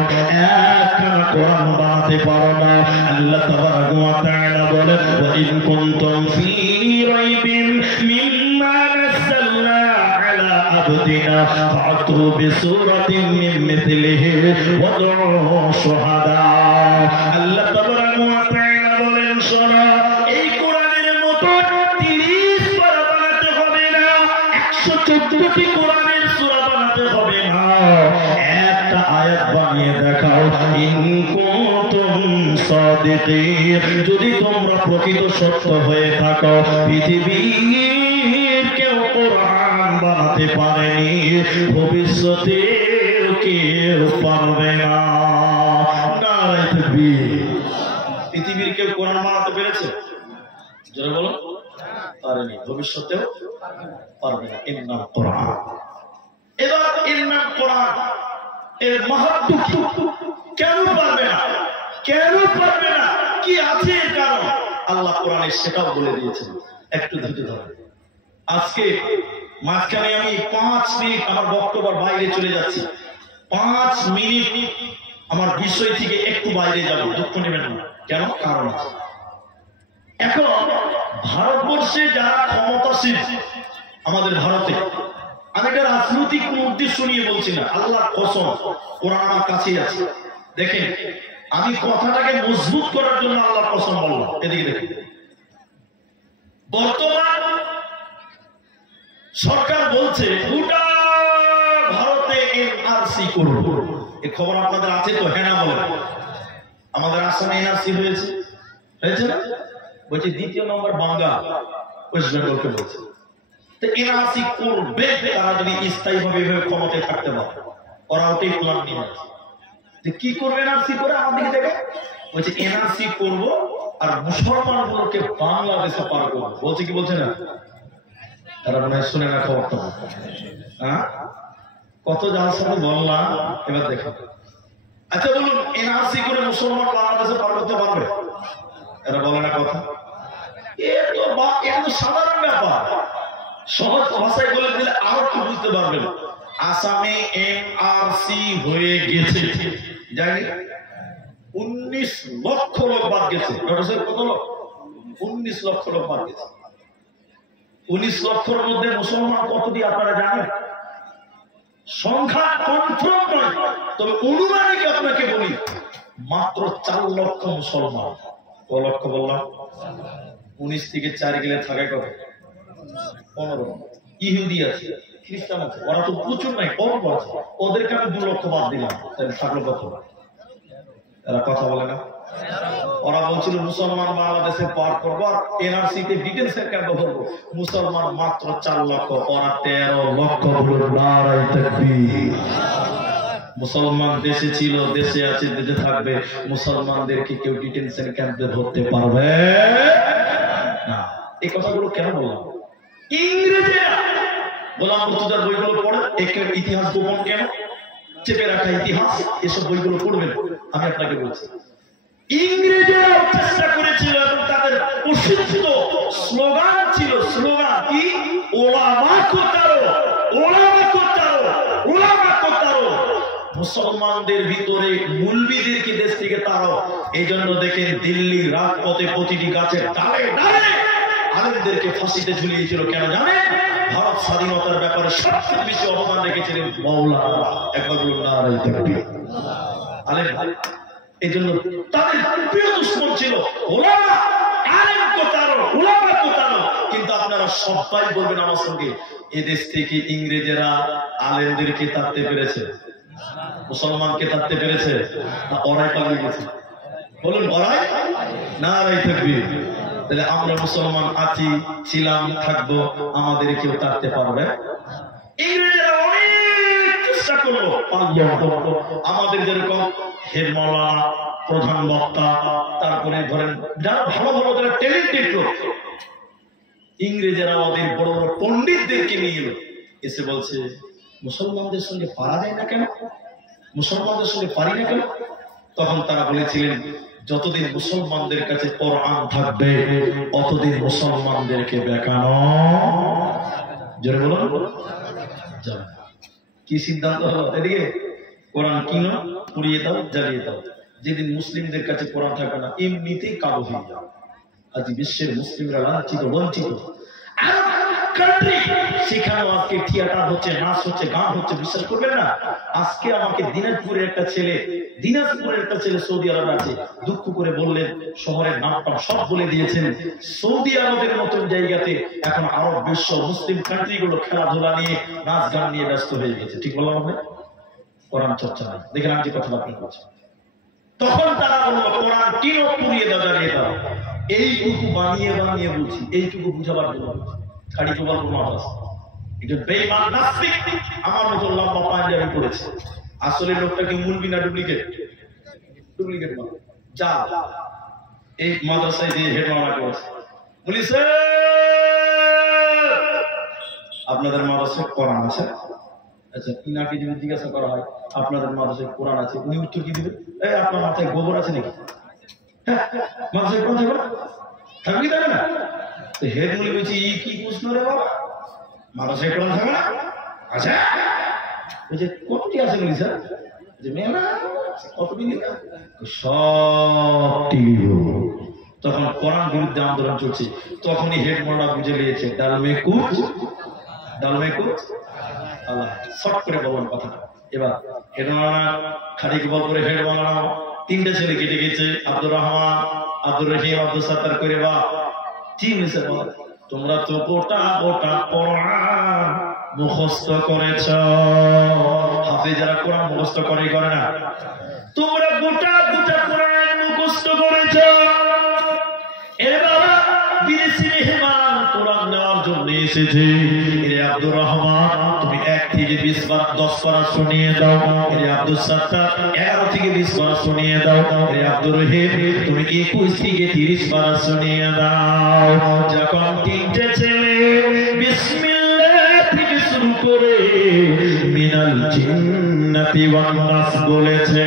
একখানা কোরআন বানাতে পারো না? আল্লাহ তাবারক ওয়া তাআলা বলেন ওয়া ইন কুনতুম ফী রাইবিন মিম্মা নাযালনা আলা আবদিনা ফাতু বিসূরাতিন মিন মিথলিহি ওয়াদউ শুহাদা। আল্লাহ তাবারক ওয়া তাআলা বলেন শোনো, এই কোরআনের মতো 30 পারা বানাতে হবে না, 114টি কোরআনের সূরা বানাতে হবে না, একটা আয়াত বানিয়ে দেখাও। ইন কুনতুম সাদিকিন, যদি তোমরা প্রকৃত সত্য হয়ে থাকো। পৃথিবীর কেউ কোরআন বানাতে পারেনি, ভবিষ্যতে কেউ পারবে না। নারায়ে তাকবীর। পৃথিবীর কেউ কোরআন বানাতে পেরেছে? জোরে বলো। পারেনি, ভবিষ্যতেও পারবে না। এর নাম কোরআন। এবার এর নাম কোরআন, এর মাহাত্ম্য কি? কেন পারবে না? কেন পারবে না? কি আছে এর কারণ? আল্লাহ কোরআনে সেটাও বলে দিয়েছেন। একটু ধৈর্য ধরুন। আজকে মাঝখানে আমি 5 মিনিট আমার বক্তব্যের বাইরে চলে যাচ্ছি। 5 মিনিট আমার বিষয় থেকে একটু বাইরে যাব, দুঃখ নেবেন না। কেন? কারণ আছে। এখন ভারতবর্ষে যারা ক্ষমতাসীন, আমাদের ভারতে, আমি এটা রাজনৈতিক কোন উদ্দেশ্য নিয়ে বলছি না, আল্লাহর কসম, কোরআন আমার কাছেই আছে। দেখেন, আমি কথাটাকে মজবুত করার জন্য আল্লাহর কসম বললাম। এদিকে দেখেন, বর্তমান সরকার বলছে গোটা ভারতে এনআরসি করব। এই খবর আপনাদের আছে তো? হ্যাঁ না বলেন। আমাদের আসামে এনআরসি হয়েছে, হয়েছে না? বলছে দ্বিতীয় নম্বর বাংলা, ওয়েস্ট বেঙ্গলকে বলছে। তো এনআরসি করবে তারা যদি স্থায়ীভাবে ক্ষমতায় থাকতে পারে। ওরা ওটাই প্ল্যান নিয়ে আছে। কি করবে এনআরসি করে? আমার দিকে দেখে বলছে এনআরসি করব আর মুসলমানগুলোকে বাংলাদেশে পার করবো। বলছে কি বলছে না? তারা মনে হয় শুনে না খবরটা। হ্যাঁ, কত যাওয়ার সাথে বললাম। এবার দেখো, আচ্ছা বলুন, এনআরসি করে মুসলমান বাংলাদেশে পার করতে পারবে? এরা বলে না কথা। এত সাধারণ ব্যাপার, সহজ ভাষায় বলে দিলে আরো একটু বুঝতে পারবেন। আসামে এনআরসি হয়ে গেছে, জানি 19 লক্ষ লোক বাদ গেছে। কত লোক? 19 লক্ষ লোক বাদ গেছে। 19 লক্ষের মধ্যে মুসলমান কতটি আপনারা জানেন? সংখ্যা কনফার্ম নয়, তবে অনুমানিক আপনাকে বলি, মাত্র 4 লক্ষ মুসলমান। ক লক্ষ বললাম? 19 থেকে 4 গেলে থাকে কত? 15। ইহুদি আছে, খ্রিস্টান আছে, ওরা তো প্রচুর নাই, অল্প আছে। ওদেরকে আমি 2 লক্ষ বাদ দিলাম, তাহলে থাকলো কত? এরা কথা বলে না। ওরা বলছিল মুসলমান বাংলাদেশে পার করবো আর এনআরসি তে ডিটেনশন ক্যাম্প করবো। মুসলমান মাত্র 4 লক্ষ, ওরা 13 লক্ষ। নারায়ে তাকবীর। মুসলমান দেশে ছিল, দেশে আছে, দেশে থাকবে। মুসলমানদেরকে কেউ ডিটেনশন ক্যাম্পে ধরতে পারবে না। এই কথাগুলো কেন বললাম? ইংরেজরা গোলাম মুর্তজার বইগুলো পড়ে, একের ইতিহাস গোপন কেন, চেপে রাখা ইতিহাস, এসব বইগুলো পড়বেন। আমি আপনাকে বলছি, ইংরেজরা চেষ্টা করেছিল এবং তাদের প্রসিদ্ধ স্লোগান ছিল, স্লোগান কি? ওলামা কো তারো, ওলামা কো তারো, ওলামা কো তারো। মুসলমানদের ভিতরে মুলবিদেরকে দেশ থেকে তাড়াও। এই জন্য দেখেন দিল্লির রাজপথে প্রতিটি গাছের ডালে ডালে আলেমদেরকে ফাঁসিতে ঝুলিয়েছিল। কেন জানেন? ভারত স্বাধীনতার ব্যাপারে সবচেয়ে বেশি অবদান রেখেছিলেন মাওলানা। একবার বলুন নারায়ে তাকবীর। আলেম এই জন্য তাদের প্রিয় দুশমন ছিল ওলামা। আলেম কোতারো, ওলামা কোতারো। কিন্তু আপনারা সবাই বলবেন আমার সঙ্গে, এদেশ থেকে ইংরেজেরা আলেমদেরকে তাড়তে পেরেছে, মুসলমানকে তাড়তে পেরেছে না ওরাই পালিয়ে গেছে? বলুন ওরাই। নারায়ে তাকবীর। তাহলে আমরা মুসলমান আছি, ছিলাম, থাকবো, আমাদের কেউ তাড়তে পারবে? ইংরেজেরা অনেক চেষ্টা করলো, আমাদের যেরকম হেড মাওলানা, প্রধান বক্তা, তারপরে ধরেন যারা ভালো ভালো যারা ট্যালেন্টেড লোক, ইংরেজেরা ওদের বড় বড় পণ্ডিতদেরকে নিয়ে এলো, এসে বলছে মুসলমানদের সঙ্গে পারা যায় না কেন, মুসলমানদের সঙ্গে পারি না কেন? তখন তারা বলেছিলেন যতদিন মুসলমানদের কাছে কোরআন থাকবে অতদিন মুসলমানদেরকে বেকানো জোরে বলুন যাবে। কি সিদ্ধান্ত হলো? এদিকে কোরআন কিনো, পুড়িয়ে দাও, জ্বালিয়ে দাও। যেদিন মুসলিমদের কাছে কোরআন থাকবে না এমনিতেই কালো হয়ে যাবে। আজ বিশ্বের মুসলিমরা লাঞ্ছিত, বঞ্চিত। সেখানেও আজকে থিয়েটার হচ্ছে, নাচ হচ্ছে, গান হচ্ছে। বিশ্বাস করবেন না, আজকে আমাকে দিনাজপুরের একটা ছেলে সৌদি আরব আছে, দুঃখ করে বললেন শহরের নামটা সব বলে দিয়েছেন। সৌদি আরবের মতন জায়গাতে এখন আরব বিশ্ব মুসলিম কান্ট্রি গুলো খেলাধুলা নিয়ে, নাচ গান নিয়ে ব্যস্ত হয়ে গেছে। ঠিক বললাম হবে? কোরআন চর্চা নাই। দেখেন আমি যে কথা আপনি বলছেন, তখন তারা বললো কোরআন কিনো, পুড়িয়ে দাও, জ্বালিয়ে দাও। এইটুকু বানিয়ে বানিয়ে বলছি, এইটুকু বুঝাবার জন্য বলছি। খাড়ি প্রমাণ প্রমাণ আছে। এটা বেঈমান নাস্তিক আমার মতো লম্বা পাঞ্জাবি পড়েছে। আসলে লোকটা কি মুলবি না ডুপ্লিকেট? ডুপ্লিকেট মাল। যা এই মাদ্রাসায় দিয়ে হেড মাওলানা করেছে, বলিছে আপনাদের মাদ্রাসায় কোরআন আছে? আচ্ছা, ইনাকে যদি জিজ্ঞাসা করা হয় আপনাদের মাদ্রাসায় কোরআন আছে, উনি উত্তর কি দিবে? এই আপনার মাথায় গোবর আছে নাকি? হ্যাঁ, মাদ্রাসায় কোরআন থাকবে না? থাকবি থাকবে না? তো হেড মুলি বলছি ই কি প্রশ্ন রে বাবা, মাদ্রাসায় কোরআন থাকবে না? আচ্ছা বলছে কোনটি আছে বলি স্যার? যে মেলা কতদিন সব টিভি। তখন কোরআন বিরুদ্ধে আন্দোলন চলছে, তখনই হেড মোল্লা বুঝে নিয়েছে ডালমে কুচ, ডালমে কুচ। আল্লাহ শর্ট করে বলবেন কথা। এবার হেড মাওলানা খানিক বল করে হেড মাওলানা তিনটে ছেলে কেটে গেছে, আব্দুর রহমান, আব্দুর রহিম, আব্দুল সাত্তার করে বা কি হয়েছে বল, তোমরা তো গোটা গোটা কোরআন মুখস্থ করেছ। হাফেজরা কোরআন মুখস্থ করে করে না? তোমরা গোটা গোটা কোরআন মুখস্থ করেছ। এবার বিদেশি মেহমান কোরআন নেওয়ার জন্য এসেছে। এরে আব্দুর রহমান তুমি 1 থেকে 20 বার 10 বার শুনিয়ে দাও। এরে আব্দুল সাত্তার 11 থেকে 20 বার শুনিয়ে দাও। এরে আব্দুর রহিম তুমি 21 থেকে 30 বার শুনিয়ে দাও। যখন তিনটে ছেলে বিসমিল্লাহ থেকে শুরু করে মিনাল জিন্নাতি ওয়ান নাস বলেছে,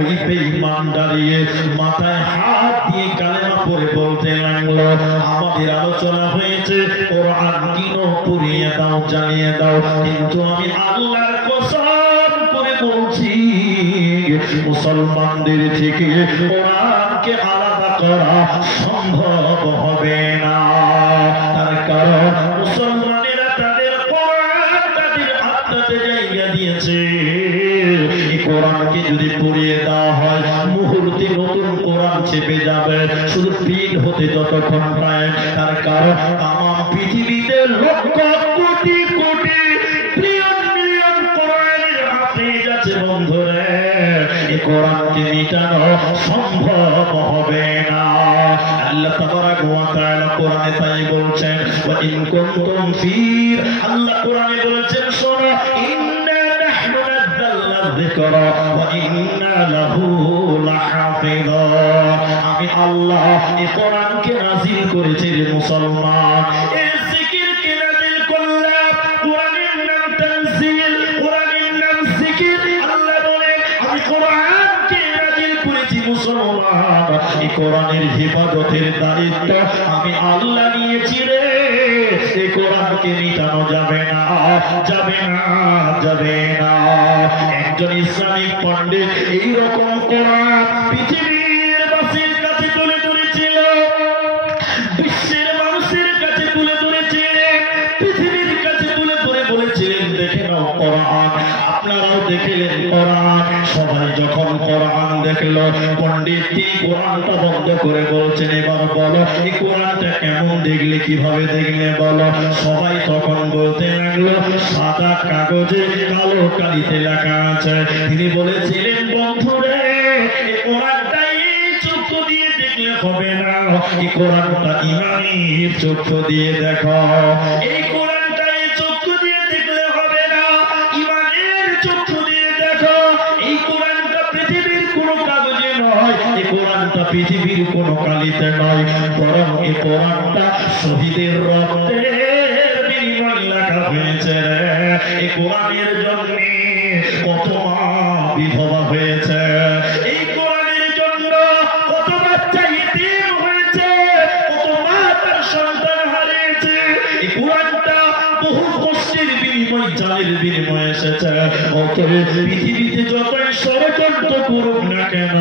ওই বেঈমান দাঁড়িয়ে মাথায় হাত দিয়ে কালেমা পড়ে বলতে লাগলো আমাদের আলোচনা হয়েছে কোরআন কিনো, পুড়িয়ে দাও, জ্বালিয়ে দাও, কিন্তু আমি আল্লাহর কসম করে বলছি মুসলমানদের থেকে কোরআনকে আলাদা করা সম্ভব হবে না। তার কারণ মুসলমানেরা তাদের কোরআন তাদের আত্মাতে জায়গা দিয়েছে। এই কোরআনকে যদি পুড়িয়ে দেওয়া হয় মুহূর্তে নতুন কোরআন চেপে যাবে, শুধু পিন হতে যতক্ষণ প্রায়। তার কারণ তামাম পৃথিবীতে লক্ষ কোটি কোটি মিলিয়ন মিলিয়ন কোরআনের হাফেজ আছে বন্ধুরে, এই কোরআনকে মিটানো সম্ভব হবে না। আল্লাহ তাবারাক ওয়া তাআলা কোরআনে তাই বলছেন ওয়া ইন কুনতুম ফি, আল্লাহ কোরআনে বলেছেন শোনো, ইন্না নাহনু নাযালনা যিকরা ওয়া ইন্না লাহু লাহাফিযুন। আমি আল্লাহ এই কোরআনকে নাযিল করেছি রে মুসলমান। এই জিকিরকে নাযিল করলাম, কোরআনের নাম তানজিল, কোরআনের নাম জিকির। আল্লাহ বলে আমি কোরআনকে নাযিল করেছি মুসলমান, এই কোরআনের হেফাজতের দায়িত্ব আমি আল্লাহ নিয়েছি রে। এই কোরআনকে মিটানো যাবে না, যাবে না, যাবে না। একজন ইসলামিক পণ্ডিত এইরকম কোরআন পৃথিবীর বাসীর কাছে তুলে ধরেছিল, বিশ্বের মানুষের কাছে তুলে ধরেছিলেন, পৃথিবীর কাছে তুলে ধরে বলেছিলেন, দেখে নাও কোরআন। আপনারাও দেখলেন কোরআন। সবাই যখন কোরআন দেখলো, পণ্ডিত তিনি কোরআনটা বন্ধ করে বলছেন, এবার বলো এই কোরআনটা কেমন দেখলে, কিভাবে দেখলে বলো। সবাই তখন বলতে লাগলো, সাদা কাগজে কালো কালিতে লেখা আছে। তিনি বলেছিলেন, বন্ধুরে এই কোরআনটাই চক্ষু দিয়ে দেখলে হবে না, এই কোরআনটা ইমানের চক্ষু দিয়ে দেখো। এই কোরআনটাই চক্ষু দিয়ে দেখলে হবে না, ইমানের চক্ষু দিয়ে দেখো। এই কোরআনটা পৃথিবীর কোনো কাগজে নয়, এই কোরআনটা পৃথিবীর কোনো কালিতে নয়, বরং এই কোরআনটা শহীদের রক্তের বিনিময়ে লেখা হয়েছে। এই কোরআনের জন্য কত মা বিধবা হয়েছে, এই কোরআনের জন্য কত বাচ্চা ইতিম হয়েছে, কত মা তার সন্তান হারিয়েছে। এই কোরআনটা বহু কষ্টের বিনিময়, জানের বিনিময়ে এসেছে। অতএব পৃথিবীতে যতই ষড়যন্ত্র করুক না কেন,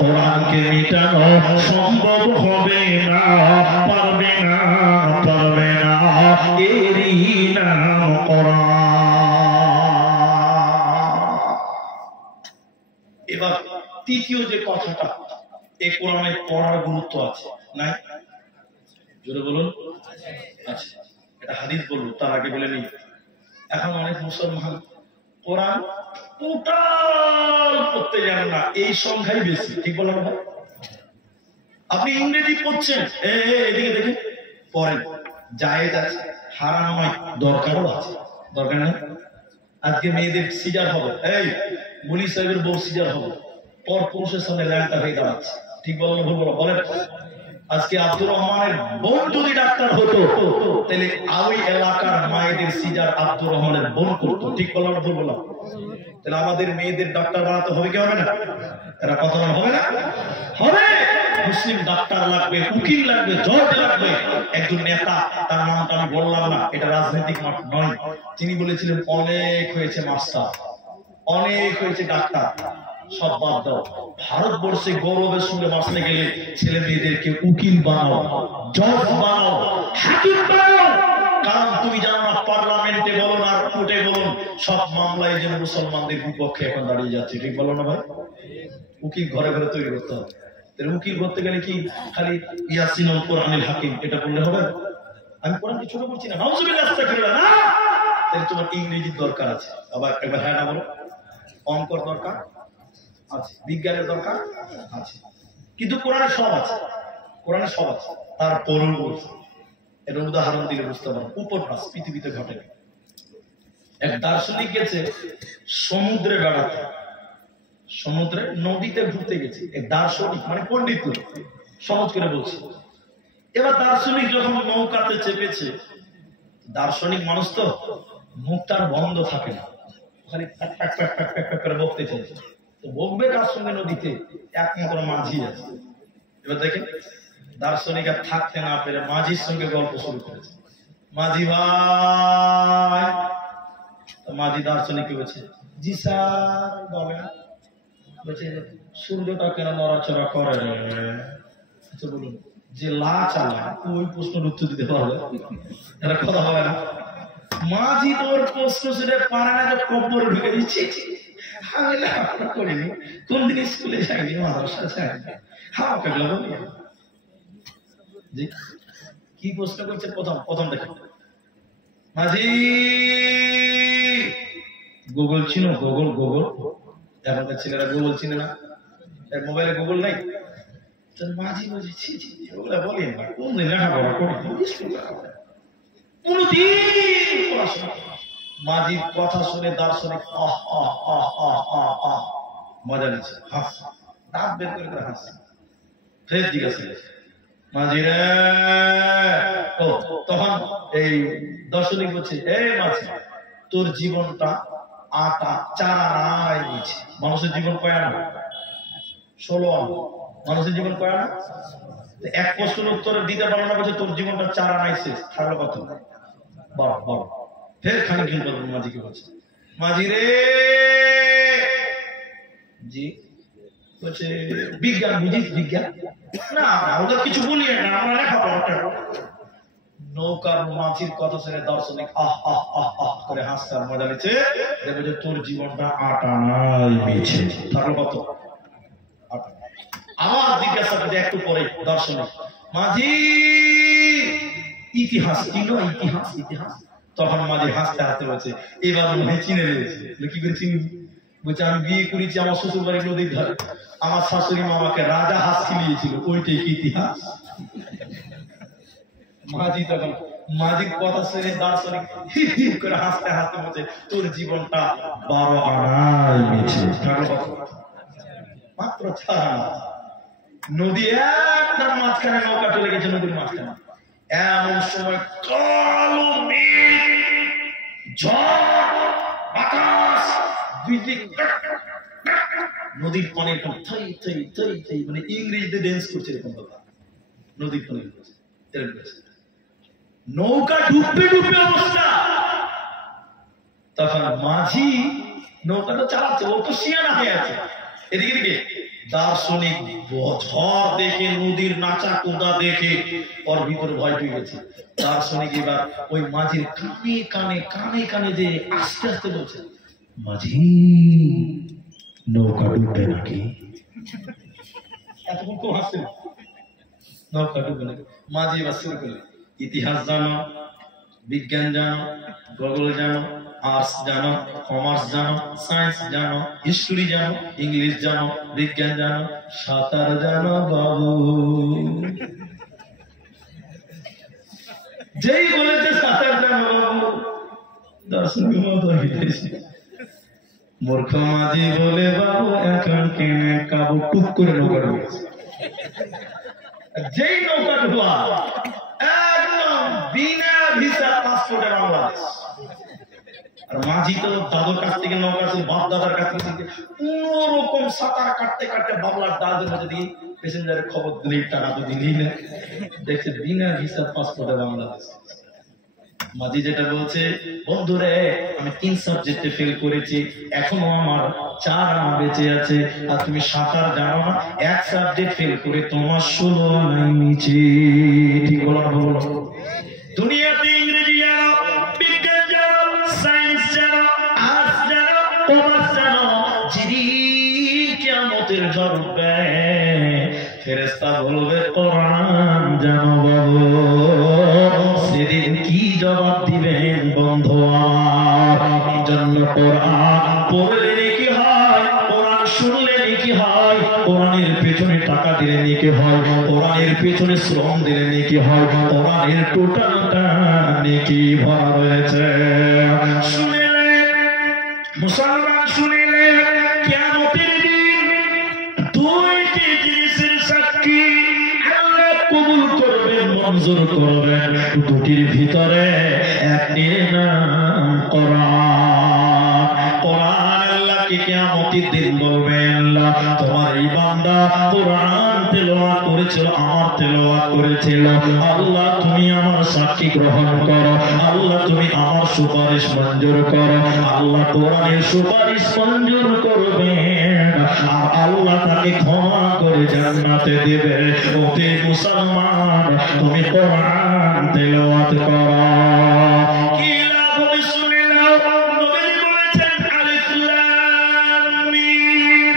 কোরআনকে মিটানো সম্ভব হবে না, পারবে না, পারবে না। এরই নাম কোরআন। এবার তৃতীয় যে কথাটা, এই কোরআনে পড়ার গুরুত্ব আছে নাই? জোরে বলুন। আচ্ছা, এটা হাদিস বলবো, তার আগে বলে নি, এখন অনেক মুসলমান কোরআন টোটাল পড়তে জানেন না, এই সংখ্যাই বেশি। ঠিক বললাম না? আপনি ইংরেজি পড়ছেন, এদিকে দেখে পড়েন, জায়েজ আছে, হারাম নয়, দরকারও আছে। দরকার নেই? আজকে মেয়েদের সিজার হবে, এই মুনি সাহেবের বউ সিজার হবে, পর পুরুষের সামনে ল্যাংটা হয়ে দাঁড়াচ্ছে। ঠিক বললাম ভুল বলো? বলেন। আজকে আব্দুর রহমানের বোন যদি ডাক্তার হতো, তাহলে ওই এলাকার মায়েদের সিজার আব্দুর রহমানের বোন করতো। ঠিক বললাম ভুল বললাম? তাহলে আমাদের মেয়েদের ডাক্তার বানাতে হবে কি হবে না? এরা কত হবে না? হবে। মুসলিম ডাক্তার লাগবে, উকিল লাগবে, জজ লাগবে। একজন নেতা, তার নামটা আমি বললাম না, এটা রাজনৈতিক মাঠ নয়, তিনি বলেছিলেন অনেক হয়েছে মাস্টার, অনেক হয়েছে ডাক্তার, সব বাদ দাও। ভারতবর্ষে গৌরবের সঙ্গে বাঁচতে গেলে ছেলে মেয়েদেরকে উকিল বানাও, জজ বানাও, হাকিম বানাও। কারণ তুমি জানো না, পার্লামেন্টে বলুন আর কোর্টে বলুন, সব মামলায় যেন মুসলমানদের বিপক্ষে এখন দাঁড়িয়ে যাচ্ছে। ঠিক বলো না ভাই? উকিল ঘরে ঘরে তৈরি করতে হবে। উকিল করতে গেলে কি খালি ইয়াসিনুল কোরআনুল হাকিম এটা বললে হবে? আমি কোরআনকে ছোট করছি না, নাউজুবিল্লাহ, আস্তাগফিরুল্লাহ, না। তাহলে তোমার ইংরেজির দরকার আছে, আবার একবার হ্যাঁ না বলো। অঙ্কর দরকার আছে, বিজ্ঞানের দরকার আছে, কিন্তু কোরআনে সব আছে, কোরআনে সব আছে। তারপরও বলছে, এটা উদাহরণ দিলে বুঝতে পারো, উপন্যাস পৃথিবীতে ঘটে। এক দার্শনিক গেছে সমুদ্রে বেড়াতে, সমুদ্রে নদীতে ঘুরতে গেছে। এক দার্শনিক মানে পণ্ডিত, সহজ করে বলছি। এবার দার্শনিক যখন নৌকাতে চেপেছে, দার্শনিক মানুষ তো, মুখ তার বন্ধ থাকে না, খালি করে বকতে চাইছে। তো বকবে কার সঙ্গে? নদীতে একমাত্র মাঝি আছে। এবার দেখেন, দার্শনিক আর থাকতে না পেরে মাঝির সঙ্গে গল্প শুরু করেছে। মাঝি ভাই, মাঝি দার্শনিক বলছে, জি স্যার বলেন। বলছে, সূর্যটা কেন নড়াচড়া করে? আচ্ছা বলুন, যে লা চালায় ওই প্রশ্নের উত্তর দিতে পারবে? এটা কথা হবে না। মাঝি তোর প্রশ্ন শুনে পারে না, যে কব্বর ঢুকে দিচ্ছে। আমি না করিনি, কোনদিন স্কুলে যাইনি, মাদ্রাসা যাইনি, আমাকে বলি কি প্রশ্ন করছে? প্রথম দেখেন, মাঝি গুগল চিনো? গুগল এখনকার ছেলেরা গুগল চিনে না, মোবাইলে গুগল নাই। মাঝি বলছি, ওগুলা বলি না, কোনদিন লেখাপড়া করি, কোনদিন পড়াশোনা। মাঝির কথা শুনে দার্শনিক মজা নিচ্ছে, হাসছে, দাঁত বের করে হাসছে। ফের জিজ্ঞাসা মাঝি রে, ও তখন এই দার্শনিক বলছে, এই মাঝি, তোর জীবনটা আটা চারা আনায় নিয়েছে। মানুষের জীবন কয় আনা? 16 আনা। মানুষের জীবন কয় আনা? এক প্রশ্নের উত্তরে দিতে পারো না, বলছে তোর জীবনটা চারা নাই শেষ, থাকলো কত? বাবা বাবা ফের খানিকক্ষণ পর মাঝিকে বলছে, মাঝি রে জি, বলছে বিজ্ঞান বুঝিস? বিজ্ঞান না, ওদের কিছু বলি না, আমরা লেখাপড়া। নৌকার মাঝির কথা শুনে দার্শনিক আহ আহ আহ আহ করে হাসতে আর মজা নিচ্ছে। দেখো যে তোর জীবনটা আটানাই মিছে থাকলো। কত আমার জিজ্ঞাসা করতে একটু পরে দার্শনিক, মাঝি ইতিহাস চিনো? ইতিহাস ইতিহাস। তখন মাঝি হাসতে হাসতে বলছে, এবার মনে চিনে নিয়েছে। কি করে চিনি? বলছে আমি বিয়ে করেছি আমার শ্বশুর বাড়ি নদীর ধারে, আমার শাশুড়ি মামাকে রাজা হাঁস খিলিয়েছিল, ওইটাই কি ইতিহাস? মাঝি তখন মাঝির কথা শুনে দার্শনিক করে হাসতে হাসতে বলছে, তোর জীবনটা 12 আনাই মিছে থাকলো। মাত্র 4 আনা। নদী একদম মাঝখানে নৌকা চলে গেছে, নদীর মাঝখানে। এমন সময় কালো মেঘ, ঝড়, বাতাস, বিজলি, নদীর পানি এরকম থই থই থই থই, মানে ইংরেজিতে ড্যান্স করছে এরকম কথা। নদীর পানি নৌকা ডুববে ডুববে অবস্থা। তখন মাঝি নৌকা তো চালাচ্ছে, ও তো শিয়ানা হয়ে আছে। এদিকে দিকে দার্শনিক ঝড় দেখে, নদীর নাচা কোদা দেখে ওর ভিতরে ভয় পেয়ে গেছে। দার্শনিক এবার ওই মাঝির কানে কানে কানে কানে যে আস্তে আস্তে বলছে, মাঝি নৌকা ডুববে নাকি? এতক্ষণ কেউ হাসছে না। নৌকা ডুববে নাকি? মাঝি এবার শুরু করলে, ইতিহাস জানো, বিজ্ঞান জানো, ভূগোল জানো, আর্টস জানো, কমার্স জানো, সায়েন্স জানো, হিস্ট্রি জানো, ইংলিশ জানো, বিজ্ঞান জানো, সাঁতার জানো বাবু। যেই বলেছে সাঁতার জানো বাবু, দার্শনিক মূর্খ মাঝি বলে, বাবু এখন কেনে কাবু, টুক করে নৌকা ঢুকেছে। যেই নৌকা ঢুয়া একদম বিনা ভিসা পাসপোর্টে বাংলাদেশ। আর মাঝি তো দাদুর কাছ থেকে নৌকা, বাপ দাদার কাছ থেকে কোন রকম সাঁতার কাটতে কাটতে বাংলার দাদুর মধ্যে দিয়ে প্যাসেঞ্জারের খবর দিলেই টাকা তো দিলেই না, দেখছে বিনা ভিসা পাসপোর্টে বাংলাদেশ। মাঝি যেটা বলছে, বন্ধুরে আমি 3 সাবজেক্টে ফেল করেছি, এখনো আমার 4 আনা বেঁচে আছে, আর তুমি সাঁতার জানো না, 1 সাবজেক্ট ফেল করে তোমার 16 আনাই মিছে। ঠিক বললাম? দুনিয়াতে ইংরেজি জানো, বিজ্ঞান জানো, সায়েন্স জানো, আর্টস জানো, কমার্স জানো, যেদিন কিয়ামতের ঝড় উঠবে ফেরেশতা বলবে কোরআন জানো বাবু, সেদিন কি জবাব দিবেন বন্ধু? এই জন্য কোরআন পড়লে নাকি হয়, কোরআন শুনলে নাকি হয়, কোরআনের পেছনে টাকা দিলে নাকি হয়, কোরআনের পেছনে শ্রম দিলে নাকি হয়, কোরআনের টোটালটা নাকি ভরা রয়েছে। শুনেলেন মুসলমান, শুনেলেন কিয়ামতের দিন 2টি জিনিসের সাক্ষী আল্লাহ কবুল করবেন, মঞ্জুর করবেন। 2টির ভিতরে একটির নাম কোরআন। কোরআন আল্লাহকে কিয়ামতের দিন বলবেন, তোমার এই বান্দা কোরআন তেলাওয়াত করেছিল, আমার তেলাওয়াত করেছিল, আল্লাহ তুমি আমার সাক্ষী গ্রহণ করো, আল্লাহ তুমি আমার সুপারিশ মঞ্জুর করো। আল্লাহ কোরআনের সুপারিশ মঞ্জুর করবেন আর আল্লাহ তাকে ক্ষমা করে জান্নাতে দেবে। ওতে মুসলমান তুমি কোরআন তেলাওয়াত করো। কি লাভ হবে শুনে নাও, নবী বলেছেন আলিফ লাম মিম,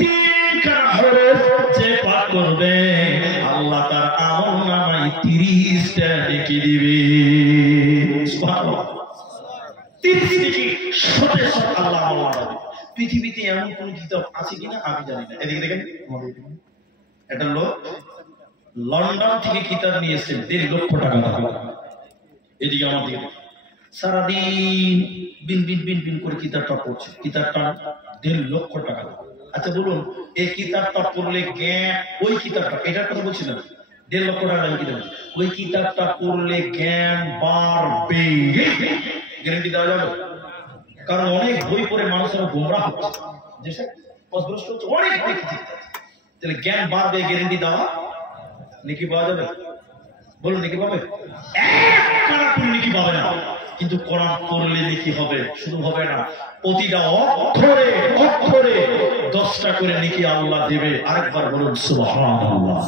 3 হরফ যে পাঠ করবে আল্লাহ তার আমলনামায় 30টা নেকি দিবে। সুবহানাল্লাহ, 30 নেকি সতেজ আল্লাহ আমলনামা দিবে। পৃথিবীতে এমন কোন কিতাব আছে কিনা আমি জানি না। এদিকে দেখেন, একটা লোক লন্ডন থেকে কিতাব নিয়ে এসেছেন, 1.5 লক্ষ টাকা দাম। এদিকে আমার দিকে সারাদিন বিন বিন বিন বিন করে কিতাবটা পড়ছে, কিতাবটা 1.5 লক্ষ টাকা দাম। আচ্ছা বলুন, এই কিতাবটা পড়লে জ্ঞান, ওই কিতাবটা, এটার কথা বলছি না, 1.5 লক্ষ টাকা দাম কিতাব, ওই কিতাবটা পড়লে জ্ঞান বাড়বে, গ্যারান্টি দেওয়া যাবে? কারণ অনেক বই পড়ে মানুষেরা গোমরাহ হচ্ছে, যে পথভ্রষ্ট হচ্ছে, অনেক বই কিছু। তাহলে জ্ঞান বাড়বে, গ্যারান্টি দেওয়া নাকি পাওয়া যাবে? বলুন নাকি পাবে? এক কানা করে নাকি পাবে না, কিন্তু কোরআন পড়লে নাকি হবে। শুধু হবে না, প্রতিটা অক্ষরে অক্ষরে 10টা করে নাকি আল্লাহ দেবে। আরেকবার বলুন সুবহানাল্লাহ।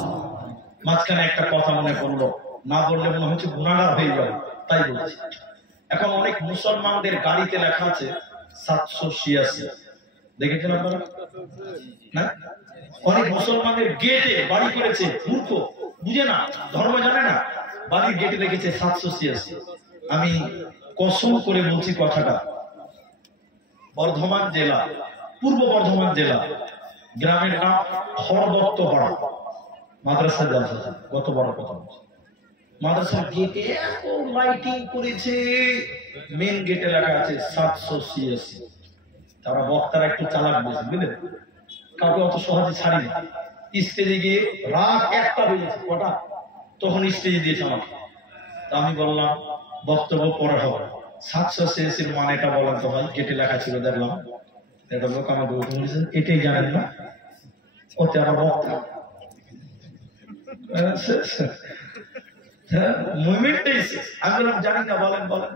মাঝখানে একটা কথা মনে পড়লো, না বললে মনে হচ্ছে গুনাহগার হয়ে যাবে, তাই বলছি। এখন অনেক মুসলমানদের গাড়িতে লেখা আছে 786, দেখেছেন আপনারা না? অনেক মুসলমানের গেটে বাড়ি করেছে, মূর্খ, বুঝে না, ধর্ম জানে না, বাড়ির গেটে লিখেছে 786। আমি কসম করে বলছি কথাটা, বর্ধমান জেলা, পূর্ব বর্ধমান জেলা, গ্রামের নাম হরদত্ত পাড়া, মাদ্রাসা জালসা। কত বড় কথা বলছি, মাদ্রাসার গেটে এত লাইটিং করেছে, মেন গেটে লেখা আছে 786। তারা বক্তারা একটু চালাক বলছে, বুঝলেন, কাউকে অত সহজে ছাড়ি না। স্টেজে গিয়ে রাত 1টা বেজেছে, কটা তখন স্টেজে দিয়েছে আমাকে। তা আমি বললাম বক্তব্য পরে হবে, 786 মানেটা বলেন তো ভাই। গেটে লেখা ছিল, দেখলাম। এটা লোক আমাকে বলছেন এটাই জানেন না, ওতে আমার বক্তা আমি বললাম জানি না, বলেন বলেন।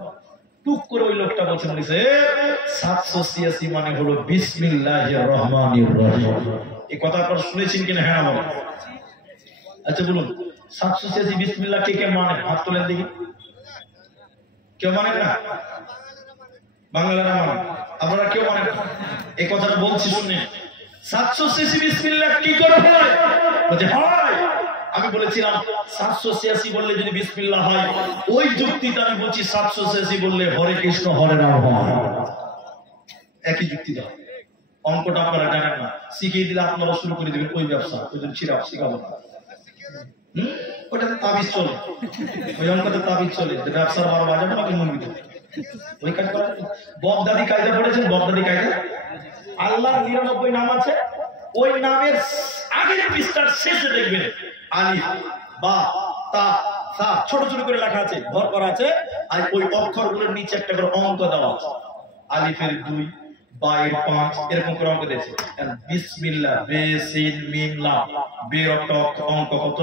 টুক করে ওই লোকটা বলছে, 786 মানে হলো বিসমিল্লাহির রহমানির রহিম। এই কথা আপনারা শুনেছেন কিনা? হ্যাঁ বলেন। আচ্ছা বলুন, 786 বিসমিল্লাহ কে কে মানে? হাত তোলেন দেখি। কেউ মানে না? বাংলারা মানে, আপনারা কেউ মানে না? এই কথাটা বলছি শুনে, 786 বিসমিল্লাহ কি করে হয়? বলছে হয়। আমি বলেছিলাম 786 বললে যদি বিসমিল্লাহ হয়, ওই যুক্তিটা আমি বলছি 786 বললে হরে কৃষ্ণ হরে রাম হয়, একই যুক্তি দাও। অঙ্কটা আপনারা জানেন না, শিখিয়ে দিলে আপনারা শুরু করে দেবেন ওই ব্যবসা। ওই জন্য শিখাবো না। ওটাতে তাবিজ চলে, ওই অঙ্কতে তাবিজ চলে, ব্যবসার 12 বাজার বাকি মুরগি ওই কাজ করা। বগদাদি কায়দা পড়েছেন? বগদাদি কায়দা, আল্লাহর 99 নাম আছে, ওই নামের আগের পৃষ্ঠার শেষে দেখবেন আলিফ বা তা সা ছোট ছোট করে লেখা আছে, ভর করা আছে, আর ওই অক্ষরগুলোর নিচে একটা করে অঙ্ক দেওয়া আছে। আলিফের 2, বা এর 5, এরকম করে অঙ্ক দিয়েছে। বিসমিল্লাহ, বে সিন মিম লাম, বে অঙ্ক কত?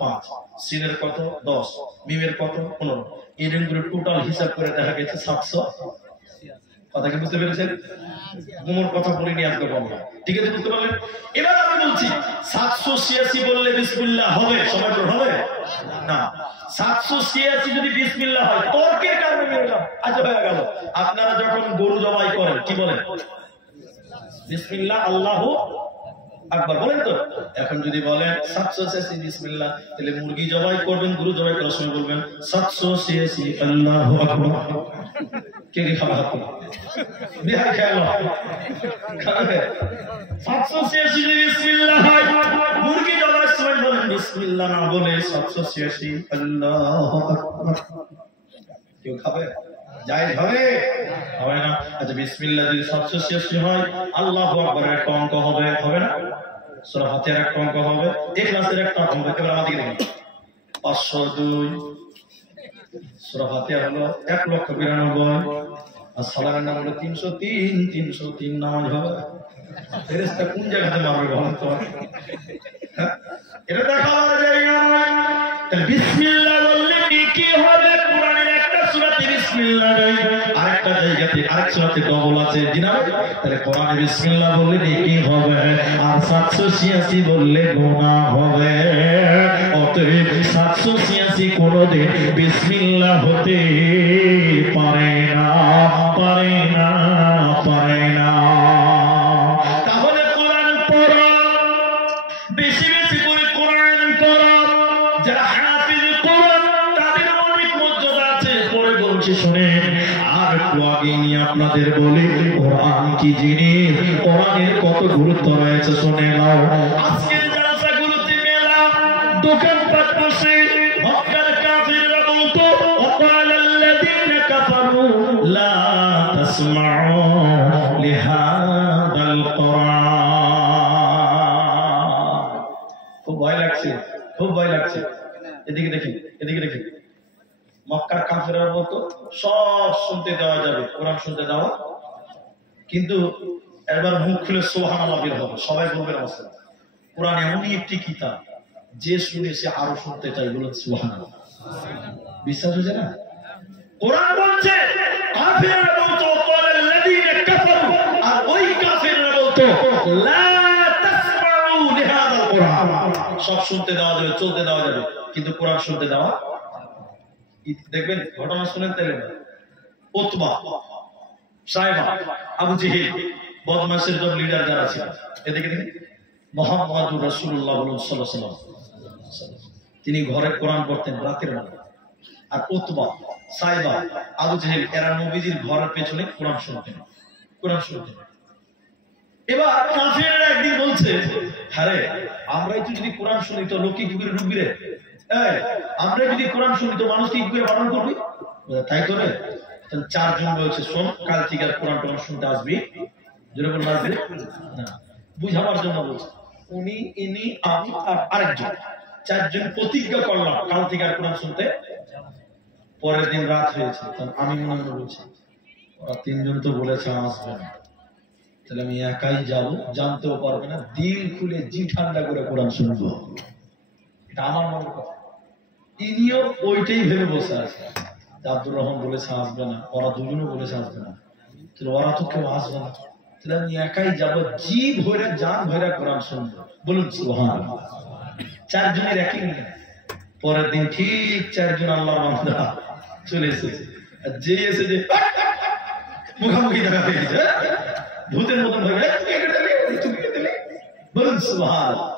5, সিনের কত? 10, মিমের কত? 15। এরকম করে টোটাল হিসাব করে দেখা গেছে 700। কথা কি বুঝতে পেরেছেন? গুমর কথা বলিনি আজকে বললাম, ঠিক আছে? বুঝতে পারলেন? এবার আমি বলছি 786 বললে বিসমিল্লাহ হবে? সবাই তো হবে না। 786 যদি বিসমিল্লাহ হয়, তর্কের কারণে বললাম আচ্ছা হয়ে গেল। আপনারা যখন গরু জবাই করেন কি বলেন? বিসমিল্লাহ আল্লাহু আকবার বলেন তো। এখন যদি বলেন 786 বিসমিল্লাহ, তাহলে মুরগি জবাই করবেন, গরু জবাই করার সময় বলবেন 786 আল্লাহু আকবার। কে কে খাওয়া হাত? বিহার খেয়াল খাবে 786 বিসমিল্লাহ হয়, মুরগি জবাইয়ের সময় বলেন বিসমিল্লাহ না বলে 786 আল্লাহু আকবার। কেউ খাবে? জায়েজ হবে? হবে না। আচ্ছা বিসমিল্লাহ যদি 786 হয়, আল্লাহু আকবারের একটা অঙ্ক হবে, হবে না? সূরা ফাতিহার একটা অঙ্ক হবে, ইখলাসের একটা অঙ্ক হবে। এবার আমাদের দেখুন 502, সূরা ফাতিহা হলো 1,92,000, আর সালামের নাম হলো 303, 303 নামাজ হবে। ফেরেশতা কোন জায়গাতে মারবে বলেন তো? এটা দেখা যায় না। তাহলে বিসমিল্লাহ বললে কি হবে? কোরআনের একটা সূরাতে বিসমিল্লাহ নাই, আরেকটা জায়গাতে আরেক সূরাতে ডবল আছে, জিনা। তাহলে কোরআনে বিসমিল্লাহ বললে কি হবে, আর 786 বললে গুনাহ হবে। অতএব 786 কোনদিন বিসমিল্লাহ হতে পারে না, পারে না, পারে না। তাহলে কোরআন পড়ো, বেশি বেশি করে কোরআন পড়ো। যারা হাফিজ কোরআন তাদের অনেক মর্যাদা আছে, পড়ে বলছি শুনেন। আর একটু আগে নিয়ে আপনাদের বলি কোরআন কি জিনিস, কোরআনের কত গুরুত্ব রয়েছে শুনে নাও। আজকের জালসাগুলোতে মেলা দোকানপাট বসে মক্কার কাফিররা বলতো ওয়াকাল আল্লাযীনা কাফারু লা তাসমাউ লিহাদাল কোরআন। খুব ভয় লাগছে, খুব ভয় লাগছে। এদিকে দেখি, এদিকে দেখি। মক্কার কাফেররা বলতো সব শুনতে দেওয়া যাবে, কোরআন শুনতে দেওয়া, কিন্তু একবার মুখ খুলে সুবহানাল্লাহ বের হবে, সবাই বলবে নমস্কার। কোরআন এমনই একটি কিতাব, যে শুনে সে আরো শুনতে চাই, বলুন সুবহানাল্লাহ। বিশ্বাস হচ্ছে না? কোরআন বলছে কাফিররা বলতো ওয়াল্লাযীনা কাফারু, আর ওই কাফিররা বলতো লা তাসমাউ লিহাযাল কোরআন। সব শুনতে দেওয়া যাবে, চলতে দেওয়া যাবে, কিন্তু কোরআন শুনতে দেওয়া। দেখবেন ঘটনা শুনেন তাহলে, উতবা, সাইবা, আবু জেহেল, বদমাশের দল লিডার যারা ছিল, এদিকে দেখেন মুহাম্মাদুর রাসূলুল্লাহ সাল্লাল্লাহু আলাইহি ওয়াসাল্লাম, তিনি ঘরে কোরআন পড়তেন রাতের বেলা। আর উতবা, সাইবা, আবু জেহেল এরা নবীজির ঘরের পেছনে কোরআন শুনতেন, কোরআন শুনতেন। এবার কাফিররা একদিন বলছে, আরে আমরাই তো যদি কোরআন শুনি তো লোক কি করে ঢুকবি রে, আমরা যদি কোরআন শুনি তো মানুষ কি করে পালন করবি, তাই করে চারজন বলছে শোন কাল থেকে আর কোরআন টোরআন শুনতে আসবি, যেরকম আসবে না, বুঝাবার জন্য বলছে। উনি, ইনি, আমি আর আরেকজন, চারজন প্রতিজ্ঞা করলাম কাল থেকে আর কোরআন শুনতে। পরের দিন রাত হয়েছে, আমি মনে মনে বলছি ওরা তিনজন তো বলেছে আসবে না, তাহলে আমি একাই যাবো, জানতেও পারবে না, দিল খুলে জি ঠান্ডা করে কোরআন শুনবো। এটা আমার মনের কথা। ইনিও ওইটাই ভেবে বসে আছে, আব্দুর রহমান বলেছে আসবে না, ওরা দুজনও বলেছে আসবে না, তাহলে ওরা তো কেউ আসবে না, তাহলে আমি একাই যাবো, জি ভরে জান ভরে কোরআন শুনবো। বলুন সুবহানাল্লাহ। চারজনের একই নিয়ে পরের দিন ঠিক চারজন আল্লাহর বান্দা চলে এসেছে, আর যে এসে যে মুখামুখি দেখা হয়ে গেছে, ভূতের মতন ভাবে বলুন সুবহানাল্লাহ।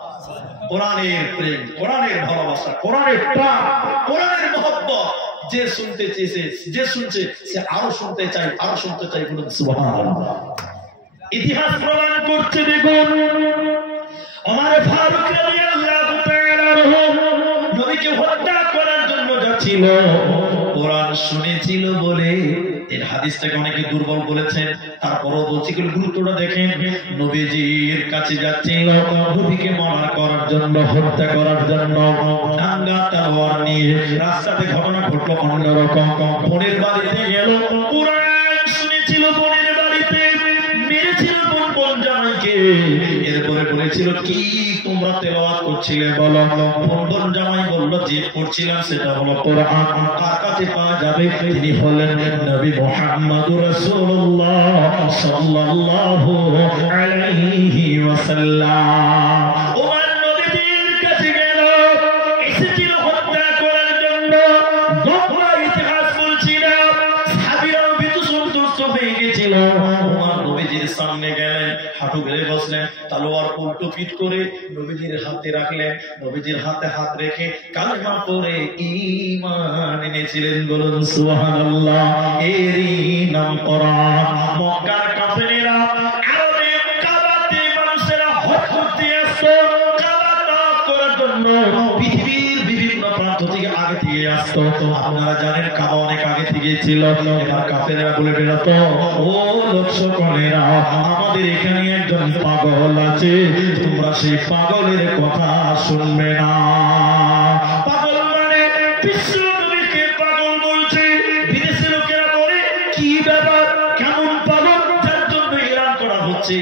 কোরআনের প্রেম, কোরআনের ভালোবাসা, কোরআনের প্রাণ, কোরআনের মহব্বত যে শুনতে চেয়েছে, যে শুনছে সে আরো শুনতে চাই, আরো শুনতে চাই। বলুন সুবহানাল্লাহ। ইতিহাস প্রমাণ করছে, দেখুন ওমর ফারুক রাদিয়াল্লাহু তাআলা নবীকে হত্যা করার জন্য যাচ্ছিল, কোরআন শুনেছিল বলে। এর হাদিসটাকে অনেকে দুর্বল বলেছেন, তারপরও বলছি গুরুত্বটা দেখেন। নবীজির কাছে যাচ্ছিল নবীকে মারা করার জন্য, হত্যা করার জন্য, ডাঙ্গা তলোয়ার নিয়ে। রাস্তাতে ঘটনা ঘটলো অন্যরকম। বোনের বাড়িতে গেল, কোরআন শুনেছিল বোনের বাড়িতে, মেরেছিল বোন জামাইকে। এরপরে বলেছিল কি তোমরা তেলাওয়াত করছিলে বলো। বোন জামাই বলল যে পড়ছিলাম সেটা হলো কোরআন। কার কাছে পাওয়া যাবে? তিনি হলেন নবী মুহাম্মদুর রাসূলুল্লাহ সাল্লাল্লাহু আলাইহি ওয়াসাল্লাম। ওমর নবীর কাছে গেল, এসেছিল হত্যা করার জন্য। গঙ্গা ইতিহাস বলছিল, সাহাবীরাও ভীতু সন্তুষ্ট হয়ে গেছিল। ওমর নবীজির সামনে গেলেন, হাঁটু গেড়ে বসলেন, তালোয়ার উল্টো পিঠ করে নবীজির হাতে রাখলেন। নবীজির হাতে হাত রেখে কালেমা পড়ে ঈমান এনেছিলেন। বলুন সুবহানাল্লাহ। এরই নাম কোরআন। মক্কার কাফেরেরা আরবে কাবাতে মানুষেরা হজ করতে আসতো, কাবা তাওয়াফ করার জন্য পৃথিবীর বিভিন্ন প্রান্ত থেকে আগে থেকে আসতো। আপনারা জানেন কাবা অনেক আগে থেকে ছিল। এবার কাফেরেরা বলে বেরোতো, ও লোক সকলেরা, আমাদের এখানে একজন পাগল আছে, তোমরা সেই পাগলের কথা শুনবে না। পাগল মানে বিশ্ব নবীকে পাগল বলছে। বিদেশি লোকেরা বলে কি ব্যাপার, কেমন পাগল, যার জন্য এলান করা হচ্ছে।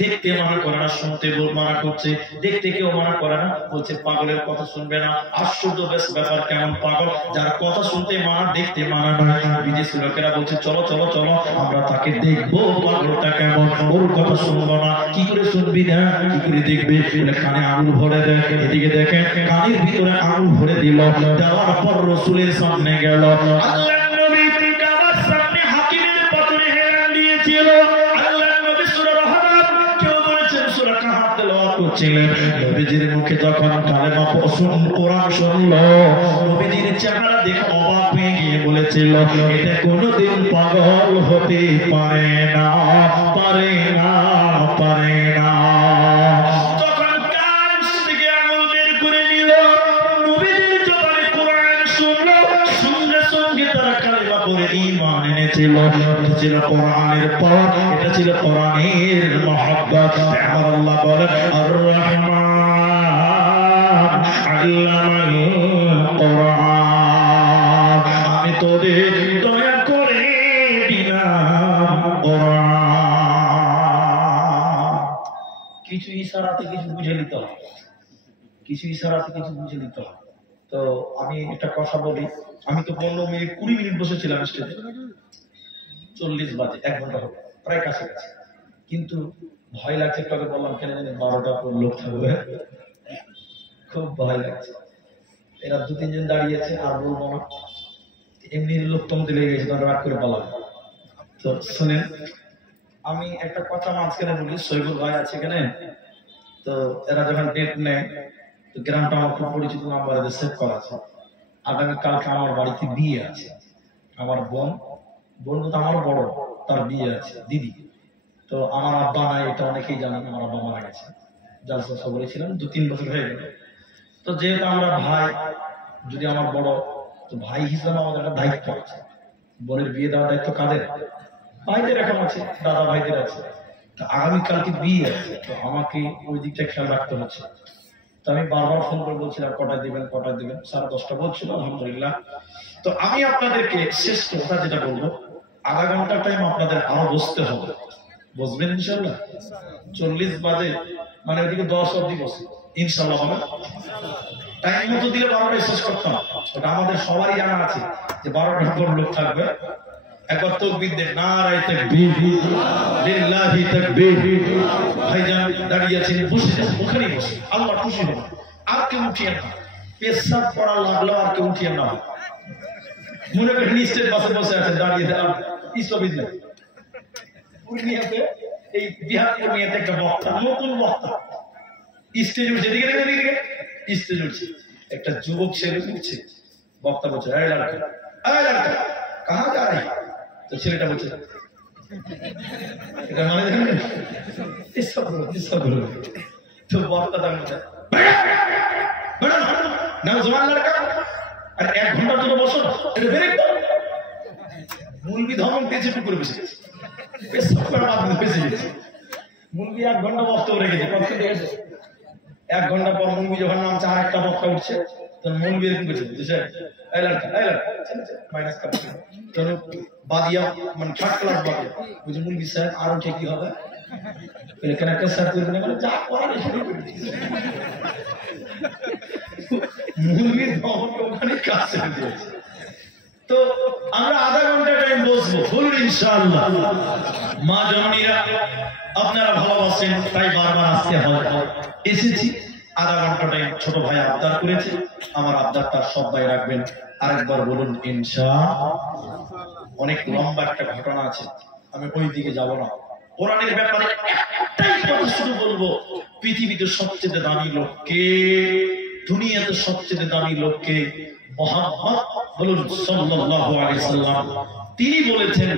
দেখতে মানা করে না, শুনতে মানা করছে। দেখতে কেউ মানা করে না, বলছে পাগলের কথা শুনবে না। আশ্চর্য বেশ ব্যাপার, কেমন পাগল, যার কথা শুনতে মানা, দেখতে মানা নয়। বিদেশি লোকেরা বলছে চলো চলো চলো, আমরা তাকে দেখবো পাগলটা কেমন, ওর কথা শুনবো না। কি করে শুনবি না, কি করে দেখবি? কানে আঙুল ভরে দেয়, এদিকে দেখে কানের ভিতরে আঙুল ভরে দিল। দেওয়ার পর রসুলের সামনে গেল। আল্লাহর নবী কাবার সামনে হাকিমের পাথরে হেলান দিয়েছিল। আল্লাহর নবী সূরা রহমান, কেউ বলেছেন সূরা কাহাফ তেলাওয়াত করছিলেন। নবীজির মুখে যখন কালেমা কোরআন শুনলো, নবীজির চেহারা দেখে অবাক হয়ে গিয়ে বলেছিল, এটা কোনোদিন পাগল হতে পারে না, পারে না, পারে না। তখন কান থেকে আঙুল বের করে নিল, নবীজির জবানে কোরআন শুনলো, সঙ্গে সঙ্গে তারা কালেমা পড়ে ঈমান এনেছিল। এটা ছিল কোরআনের পাওয়ার, এটা ছিল কোরআনের মহব্বত। আমার আল্লাহ বলেন, আর রহমান আল্লামাল কোরআন, আমি তোদের দয়া করে দিলাম কোরআন। কিছু ইশারাতে কিছু বুঝে নিতে হবে, কিছু ইশারাতে কিছু বুঝে নিতে হবে। তো আমি একটা কথা বলি, আমি তো 15 মিনিট 20 মিনিট বসেছিলাম স্টেজে, 40 বাজে 1 ঘন্টা হবে প্রায় কাছাকাছি, কিন্তু ভয় লাগছে। একটু আগে বললাম কেন জানি 12টা লোক থাকবে, খুব ভয় লাগছে। এরা 2-3 জন দাঁড়িয়েছে, আর বলবো না, এমনি লোক তমতে লেগে গেছে, তারা রাগ করে পালাবে। তো শুনেন, আমি একটা কথা মাঝখানে বলি, সৈবুল ভাই আছে এখানে, তো এরা যখন ডেট নেয়, তো গ্রামটা আমার খুব পরিচিত নাম্বারে সেভ করা আছে। আগামীকালকে আমার বাড়িতে বিয়ে আছে, আমার বোন তো আমার বড়, তার বিয়ে আছে, দিদি। তো আমার আব্বা নাই, এটা অনেকেই জানেন, আমার আব্বা মারা গেছে, জালসা সবরে ছিলাম, 2-3 বছর হয়ে গেল। তো যেহেতু আমরা ভাই, যদি আমার বড়, তো ভাই হিসাবে আমাদের একটা দায়িত্ব আছে। বোনের বিয়ে দেওয়ার দায়িত্ব কাদের? ভাইদের এখন আছে, দাদা ভাইদের আছে। তো আগামীকালকে বিয়ে আছে, তো আমাকে ওই দিকটা খেয়াল রাখতে হচ্ছে। তো আমি বারবার ফোন করে বলছিলাম কটায় দিবেন 10:30 বলছিল, আলহামদুলিল্লাহ। তো আমি আপনাদেরকে শেষ কথা যেটা বলবো, আধা ঘন্টা টাইম আপনাদের আরো বসতে হবে, বসবেন ইনশাল্লাহ। 40 বাজে মানে ওইদিকে 10 অব্দি বসে ইনশাল্লাহ হবে। টাইম মতো দিলে 12টায় শেষ করতাম, ওটা আমাদের সবারই জানা আছে যে 12টার পর লোক থাকবে। একবার তাকবীর দেন, নারায়ে তাকবীর, লিল্লাহি তাকবীর। ভাইজান দাঁড়িয়ে আছেন, বসে যান, ওখানেই বসে, আল্লাহ খুশি হবে। আর কেউ উঠিয়ে না, পেশাব করা লাগলো আর কেউ উঠিয়ে না। মনে করেন স্টেজ বাসে বসে আছেন, দাঁড়িয়ে আর ইসবিদ নেই। পূর্ণিয়াতে এই বিহার পূর্ণিয়াতে একটা বক্তা, নতুন বক্তা স্টেজ উঠছে, দিকে স্টেজ উঠছে, একটা যুবক ছেলে উঠছে, বক্তা বলছে, এই লড়কা কাহা যা রही? তো ছেলেটা বলছে, এটা মানে দেখেন এসব তো বক্তা তার বলছে, নওজওয়ান লড়কা, আর 1 ঘন্টার জন্য বসো, এটা ব্রেক দাও। মুলবি ধমক দিয়েছে, টুকুরে বসে গেছে, পেশাব করার মাধ্যমে বেঁচে গেছে। মুলবি 1 ঘন্টা বক্তব্য রেখেছে, কত দেখেছে? 1 ঘন্টা পর মুলবি যখন নামছে, আর একটা বক্তা উঠছে, তখন মুলবি এরকম করছে, বুঝছে, এই লড়কা মাইনাস কাপ চলো বাদিয়া, মানে 3rd ক্লাস বাদিয়া। বুঝে মুলবি সাহেব আরো ঠিক কি হবে, এখানে একটা স্যার করবে না, মানে যা করার শুরু করে দিয়েছে। মুলবির ধমক ওখানে কাজ ছেড়ে দিয়েছে। তো আমরা আধা ঘন্টা টাইম বসবো, বলুন ইনশাআল্লাহ। মা জননীরা আপনারা ভালোবাসেন, তাই বারবার আসতে হয়, এসেছি। আধা ঘন্টা টাইম ছোট ভাই আবদার করেছে, আমার আবদারটা সব ভাই রাখবেন। আরেকবার বলুন ইনশাআল্লাহ। অনেক লম্বা একটা ঘটনা আছে, আমি ওই দিকে যাব না। কোরআনের ব্যাপারে একটাই কথা শুধু বলবো, পৃথিবীতে সবচেয়ে দামি লোক কে? দুনিয়াতে সবচেয়ে দামি লোক কে? মুহাম্মদ বলুন সাল্লাল্লাহু আলাইহি সাল্লাম। তিনি বলেছেন,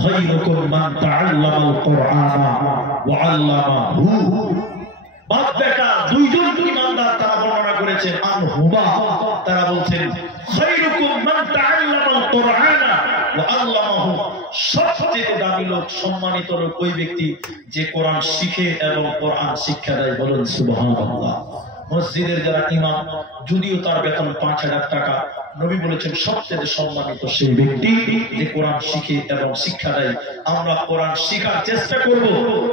খায়রুকুম মান তাআল্লামাল কুরআনা ওয়া আল্লামাহু। বাপ বেটা দুইজন ইমানদার তারা বর্ণনা করেছেন, আনহুমা, তারা বলছেন, খায়রুকুম মান তাআল্লামাল কুরআনা ওয়া আল্লামাহু। সবচেয়ে দামি লোক, সম্মানিত লোক ওই ব্যক্তি যে কোরআন শিখে এবং কোরআন শিক্ষা দেয়, বলুন সুবহানাল্লাহ। মসজিদের যারা ইমাম, যদিও তার বেতন 5,000 টাকা, নবী বলেছেন সবচেয়ে সম্মানিত সেই ব্যক্তি যে কোরআন শিখে এবং শিক্ষা দেয়। আমরা কোরআন শিখার চেষ্টা করব,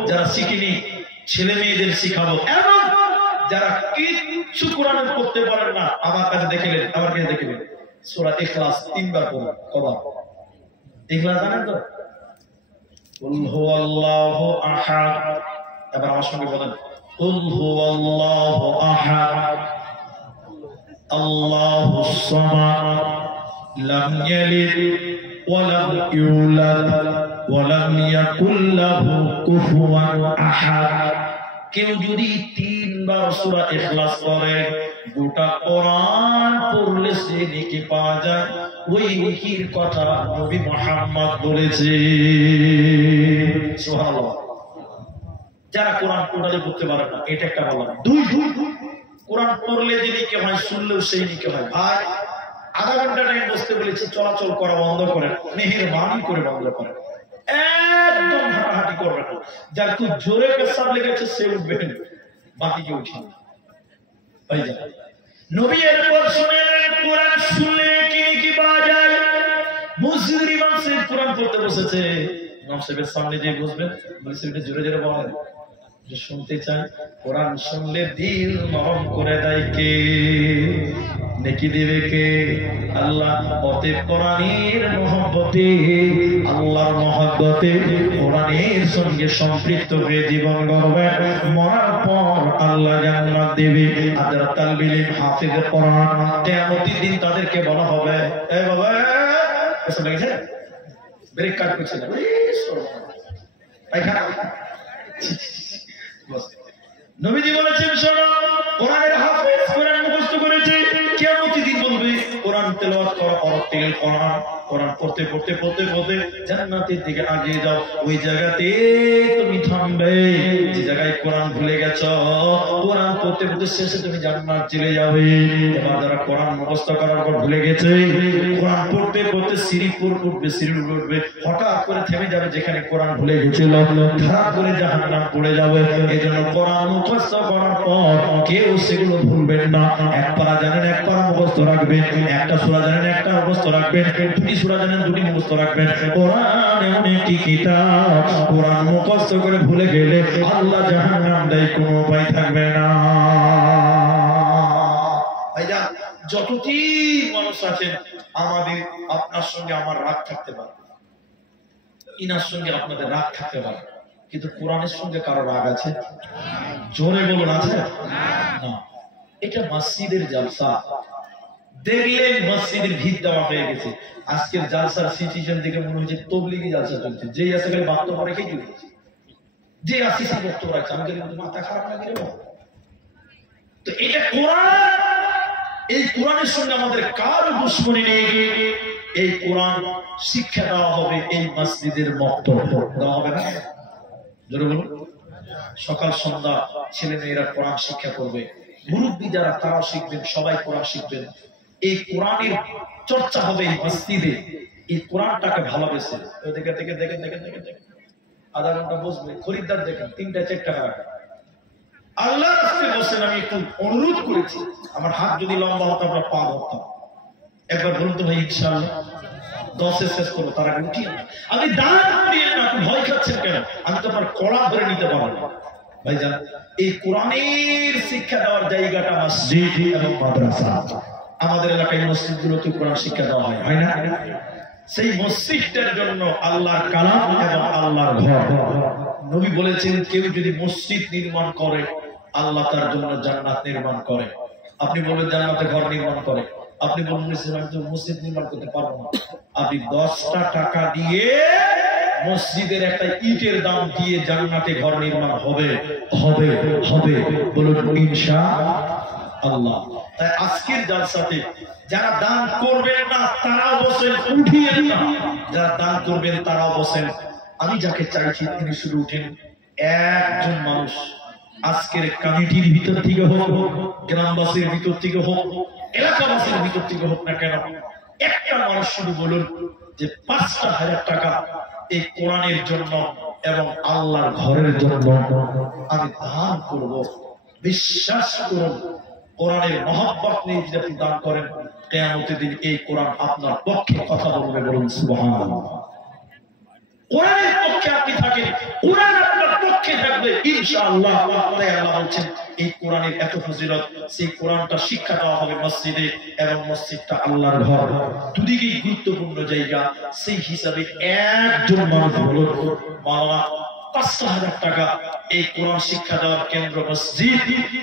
যারা শিখিনি ছেলে মেয়েদের শিখাবো, এবং যারা কিচ্ছু কোরআন পড়তে পারেন না, আমার কাছে দেখলেন, আমার কাছে দেখলেন সূরা ইখলাস 3 বার পড়ুন। কবার ইখলাস জানেন তো? কুল হুয়াল্লাহু আহাদ। এবার আমার সঙ্গে বলেন, কুল হুয়াল্লাহু আহাদ, আল্লাহুস সামাদ, লাম ইয়ালিদ ওয়া লাম ইউলাদ ওয়া লাম ইয়াকুল লাহু কুফুয়ান আহাদ। কেউ যদি 3 বার সূরা ইখলাস পড়ে, গোটা কোরআন পড়লে সে নেকি পাওয়া যায়। ওই নেকির কথা নবী মুহাম্মদ বলেছে, সুবহানাল্লাহ। যারা কোরআন টোটালি পড়তে পারে না, এটা একটা বললাম। 2 কোরআন পড়লে যে নেকি হয়, শুনলেও সেই নেকি হয়। ভাই আধা ঘন্টা টাইম বসতে বলেছি, চলাচল করা বন্ধ করেন, মেহেরবানি করে বন্ধ করেন, একদম হাঁটাহাঁটি করবেন না। যার খুব জোরে পেশাব লেগেছে সে উঠবেন, বাকি কেউ উঠে না। ভাইজান নবী এরপর শুনেলেন, কোরআন শুনলে কি পাওয়া যায়? মসজিদের ইমাম সাহেব কোরআন পড়তে বসেছে, ইমাম সাহেবের সামনে যে বসবেন, বলেছে এটা জোরে জোরে বলেন, যে শুনতে চাই কোরআন শুনলে দিল নরম করে দেয় কে? নেকি দেবে কে? আল্লাহ। অতএব কোরআনের মহব্বতে, আল্লাহর মহব্বতে কোরআনের সঙ্গে সম্পৃক্ত হয়ে জীবন গড়বে। মরার পর আল্লাহ জান্নাত দেবে। যারা তালবে ইলম হাফেজে কোরআন, কিয়ামতের দিন তাদেরকে বলা হবে, এ বাবা এসে লেগেছে ব্রেক কাট করছে না, নবীজি বলেছেন শোনো, কোরআনের হাফেজ কোরআন মুখস্থ করেছে, কিয়ামতের দিন বলবে কোরআন তেলাওয়াত করা অর্থের কোরআন, কোরআন পড়তে পড়তে পড়তে পড়তে জান্নাতের দিকে এগিয়ে যাও। ওই জায়গাতে তুমি থামবে যে জায়গায় কোরআন ভুলে গেছো, কোরআন পড়তে পড়তে শেষে তুমি জান্নাত চলে যাবে। এবার যারা কোরআন মুখস্থ করার পর ভুলে গেছে, কোরআন পড়তে পড়তে সিঁড়ি উঠবে, সিঁড়ি উঠবে, হঠাৎ করে থেমে যাবে যেখানে কোরআন ভুলে গেছিল, ধার করে জাহান্নাম পড়ে যাবে। এই জন্য কোরআন মুখস্থ করার পর কেউ সেগুলো ভুলবেন না। এক পারা জানেন এক পারা মুখস্থ রাখবেন, একটা সূরা জানেন একটা মুখস্থ রাখবেন, দুটি সূরা জানেন দুটি মুখস্থ রাখবেন। কোরআন এমন একটি কিতাব, কোরআন মুখস্থ করে ভুলে গেলে আল্লাহ জাহান্নাম দেয়, কোনো উপায় থাকবে না। ভাইয়া যতটি মানুষ আছেন, আমাদের আপনার সঙ্গে আমার রাগ থাকতে পারে, ইনার সঙ্গে আপনাদের রাগ থাকতে পারে, কিন্তু কোরআনের সঙ্গে কারো রাগ আছে? জোরে বলুন, আছে না? এটা মসজিদের জলসা। দেখলেন মসজিদের ভিড় দেওয়া হয়ে গেছে। আজকের জালসার সিচুয়েশন দেখে মনে হচ্ছে তবলিগি জালসা চলছে। যেই আসে গেলে বক্তব্য রেখেই চলে গেছে, যে আসছে সে বক্তব্য রাখছে। আমাকে মাথা খারাপ লাগে রে। তো এটা কোরআন, এই কোরআনের সঙ্গে আমাদের কারো দুশ্মনী নেই। এই কোরআন শিক্ষা দেওয়া হবে, এই মসজিদের বক্তব্য দেওয়া হবে না? জোরে বলুন। সকাল সন্ধ্যা ছেলে মেয়েরা কোরআন শিক্ষা করবে, মুরব্বী যারা তারাও শিখবেন, সবাই কোরআন শিখবেন। এই কোরআনের চর্চা হবে এই মসজিদে। এই কোরআনটাকে ভালোবেসে দেখে দেখে দেখে দেখে দেখে দেখে আধা ঘন্টা বসবে, খরিদ্দার দেখেন 3টা 4 টাকা। আল্লাহ রাস্তায় বসেন। আমি একটু অনুরোধ করেছি, আমার হাত যদি লম্বা হতো আমরা পা ধরতাম। একবার বলুন তো ভাই, ইনশাআল্লাহ 10-এ শেষ করবো, তার আগে উঠিয়ে আমি দাঁড় করিয়ে না। আপনি ভয় খাচ্ছেন কেন? আমি তো আপনার কড়া ধরে নিতে পারবো ভাইজান। এই কোরআনের শিক্ষা দেওয়ার জায়গাটা মসজিদ এবং মাদ্রাসা। আমাদের এলাকায় মসজিদগুলোতে কোরআন শিক্ষা দেওয়া হয়, হয় না? সেই মসজিদটার জন্য আল্লাহর কালাম এবং আল্লাহর ঘর। নবী বলেছেন, কেউ যদি মসজিদ নির্মাণ করে, আল্লাহ তার জন্য জান্নাত নির্মাণ করে। আপনি বলবেন জান্নাতে ঘর নির্মাণ করে, আপনি বলবেন আমি তো মসজিদ নির্মাণ করতে পারবো না। আপনি 10টা টাকা দিয়ে মসজিদের একটা ইটের দাম দিয়ে জান্নাতে ঘর নির্মাণ হবে, হবে, হবে। বলুন ইনশাআল্লাহ। তাই আজকের জালসাতে যারা দান করবেন না তারাও বসেন, উঠিয়েন না। যারা দান করবেন তারাও বসেন। আমি যাকে চাইছি তিনি শুধু উঠেন। একজন মানুষ আজকের কমিটির ভিতর থেকে হোক, গ্রামবাসীর ভিতর থেকে হোক, এলাকাবাসীর ভিতর থেকে হোক না কেন, একটা মানুষ শুধু বলুন যে 5,000 টাকা এই কোরআনের জন্য এবং আল্লাহর ঘরের জন্য আমি দান করব। বিশ্বাস করুন, কোরআনের মহব্বত নিয়ে যদি আপনি দান করেন, কিয়ামতের দিন এই কোরআন আপনার পক্ষে কথা বলবে। বলুন সুবহানাল্লাহ। কোরআনের পক্ষে আপনি থাকেন, কোরআন আপনার পক্ষে থাকবে ইনশাআল্লাহ। তাই আল্লাহ বলছেন এই কোরআনের এত ফজিলত, সেই কোরআনটা শিক্ষা দেওয়া হবে মসজিদে, এবং মসজিদটা আল্লাহর ঘর, দুদিকেই গুরুত্বপূর্ণ জায়গা। সেই হিসাবে একজন মানুষ বলুন, মাওলানা 5,000 টাকা এই কোরআন শিক্ষা দেওয়ার কেন্দ্র মসজিদ।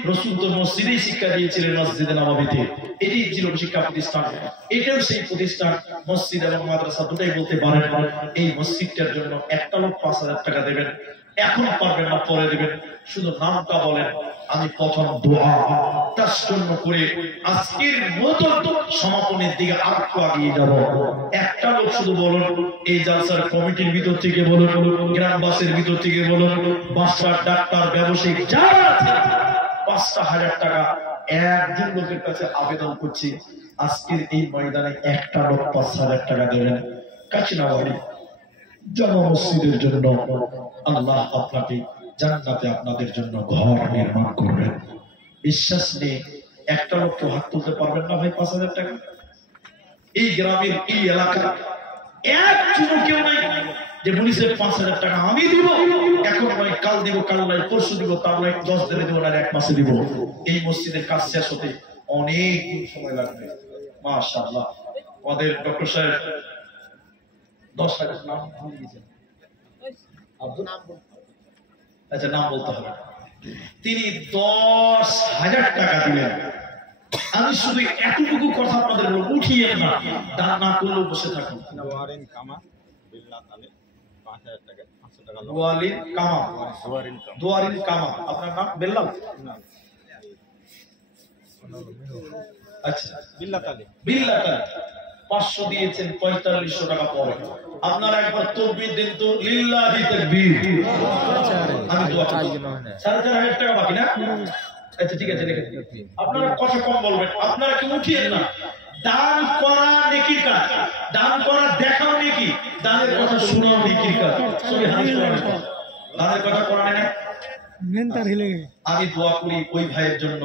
রাসূল তো মসজিদেই শিক্ষা দিয়েছিলেন, মসজিদে নববীতে। এটি ছিল শিক্ষা প্রতিষ্ঠান, এটাও সেই প্রতিষ্ঠান। মসজিদ এবং মাদ্রাসা দুটাই বলতে পারেন। এই মসজিদটার জন্য একটা লোক 5,000 টাকা দেবেন। এখন পারবেন না, পরে দেবেন। শুধু নামটা বলেন, আমি প্রথম দোয়া তার জন্য করে আজকের মতো সমাপনের দিকে আরেকটু এগিয়ে যাব। একটা লোক শুধু বলুন, এই জালসার কমিটির ভিতর থেকে বলুন, গ্রামবাসীর ভিতর থেকে বলুন, মাস্টার, ডাক্তার, ব্যবসায়িক যারা আছেন, 5,000 টাকা একজন লোকের কাছে আবেদন করছি। আজকের এই ময়দানে একটা লোক 5,000 টাকা দেবেন। কাচিনাবাড়ি জামা মসজিদের জন্য আল্লাহ আপনাকে জান্নাতে আপনাদের জন্য ঘর নির্মাণ করবেন। বিশ্বাস নেই একটা লোককে হাত তুলতে পারবেন না ভাই 5,000 টাকা? এই গ্রামের এই এলাকা একজন কেউ নাই, যে পুলিশের 5,000 টাকা আমি দিব, এখন নয় কাল দিব, কাল নয় পরশু দিব, তার নয় 10 দিনে দিব, না 1 মাসে দিব। এই মসজিদের কাজ শেষ হতে অনেক সময় লাগবে। মাশাআল্লাহ আমাদের ডক্টর সাহেব 10,000 নাম দিয়েছেন, আচ্ছা নাম বলতে হবে, তিনি 10,000 টাকা দিলেন। আমি শুধু এতটুকু কথা আপনাদের বলবো, উঠিয়ে না, দান না করলেও বসে থাকুন। দোয়ারিন কামা বিল্লাহ তালে 5,000 টাকা 500 টাকা দোয়ারিন কামা, দোয়ারিন কামা, আপনার নাম বেল্লাল? আচ্ছা বিল্লাহ তালে 500 দিয়েছেন, 4500 টাকা পরে। আপনারা একবার তাকবীর দেন তো, লিল্লাহি তাকবীর। আমি দোয়া করি 4,500 টাকা বাকি না? আচ্ছা ঠিক আছে, রেখে দিন। আপনারা কথা কম বলবেন, আপনারা কি উঠিয়েন না। দান করা নেকির কাজ, দান করা দেখাও নেকি, দানের কথা শোনাও নেকির কাজ। সবই হাদিস কোরআনে, দানের কথা কোরআনে না। আমি দোয়া করি ওই ভাইয়ের জন্য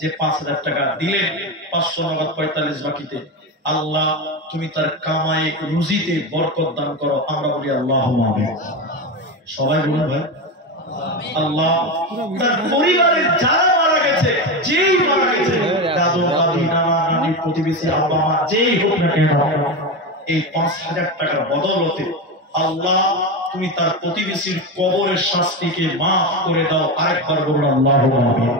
যে 5,000 টাকা দিলেন, 500 নগদ 45 বাকিতে। আল্লাহ তুমি তার কামাই রুজিতে বরকত দান করো। আমরা বলি আল্লাহুম্মা আমিন। সবাই বলুন ভাই আল্লাহ। তার পরিবারের যারা মারা গেছে, যেই মারা গেছে, দাদু দাদি নানা নানি প্রতিবেশী আব্বা মা যেই হোক না কেন, এই 5,000 টাকার বদৌলতে আল্লাহ তুমি তার প্রতিবেশীর কবরের শাস্তিকে মাফ করে দাও। আরেকবার বলুন আল্লাহুম্মা আমিন।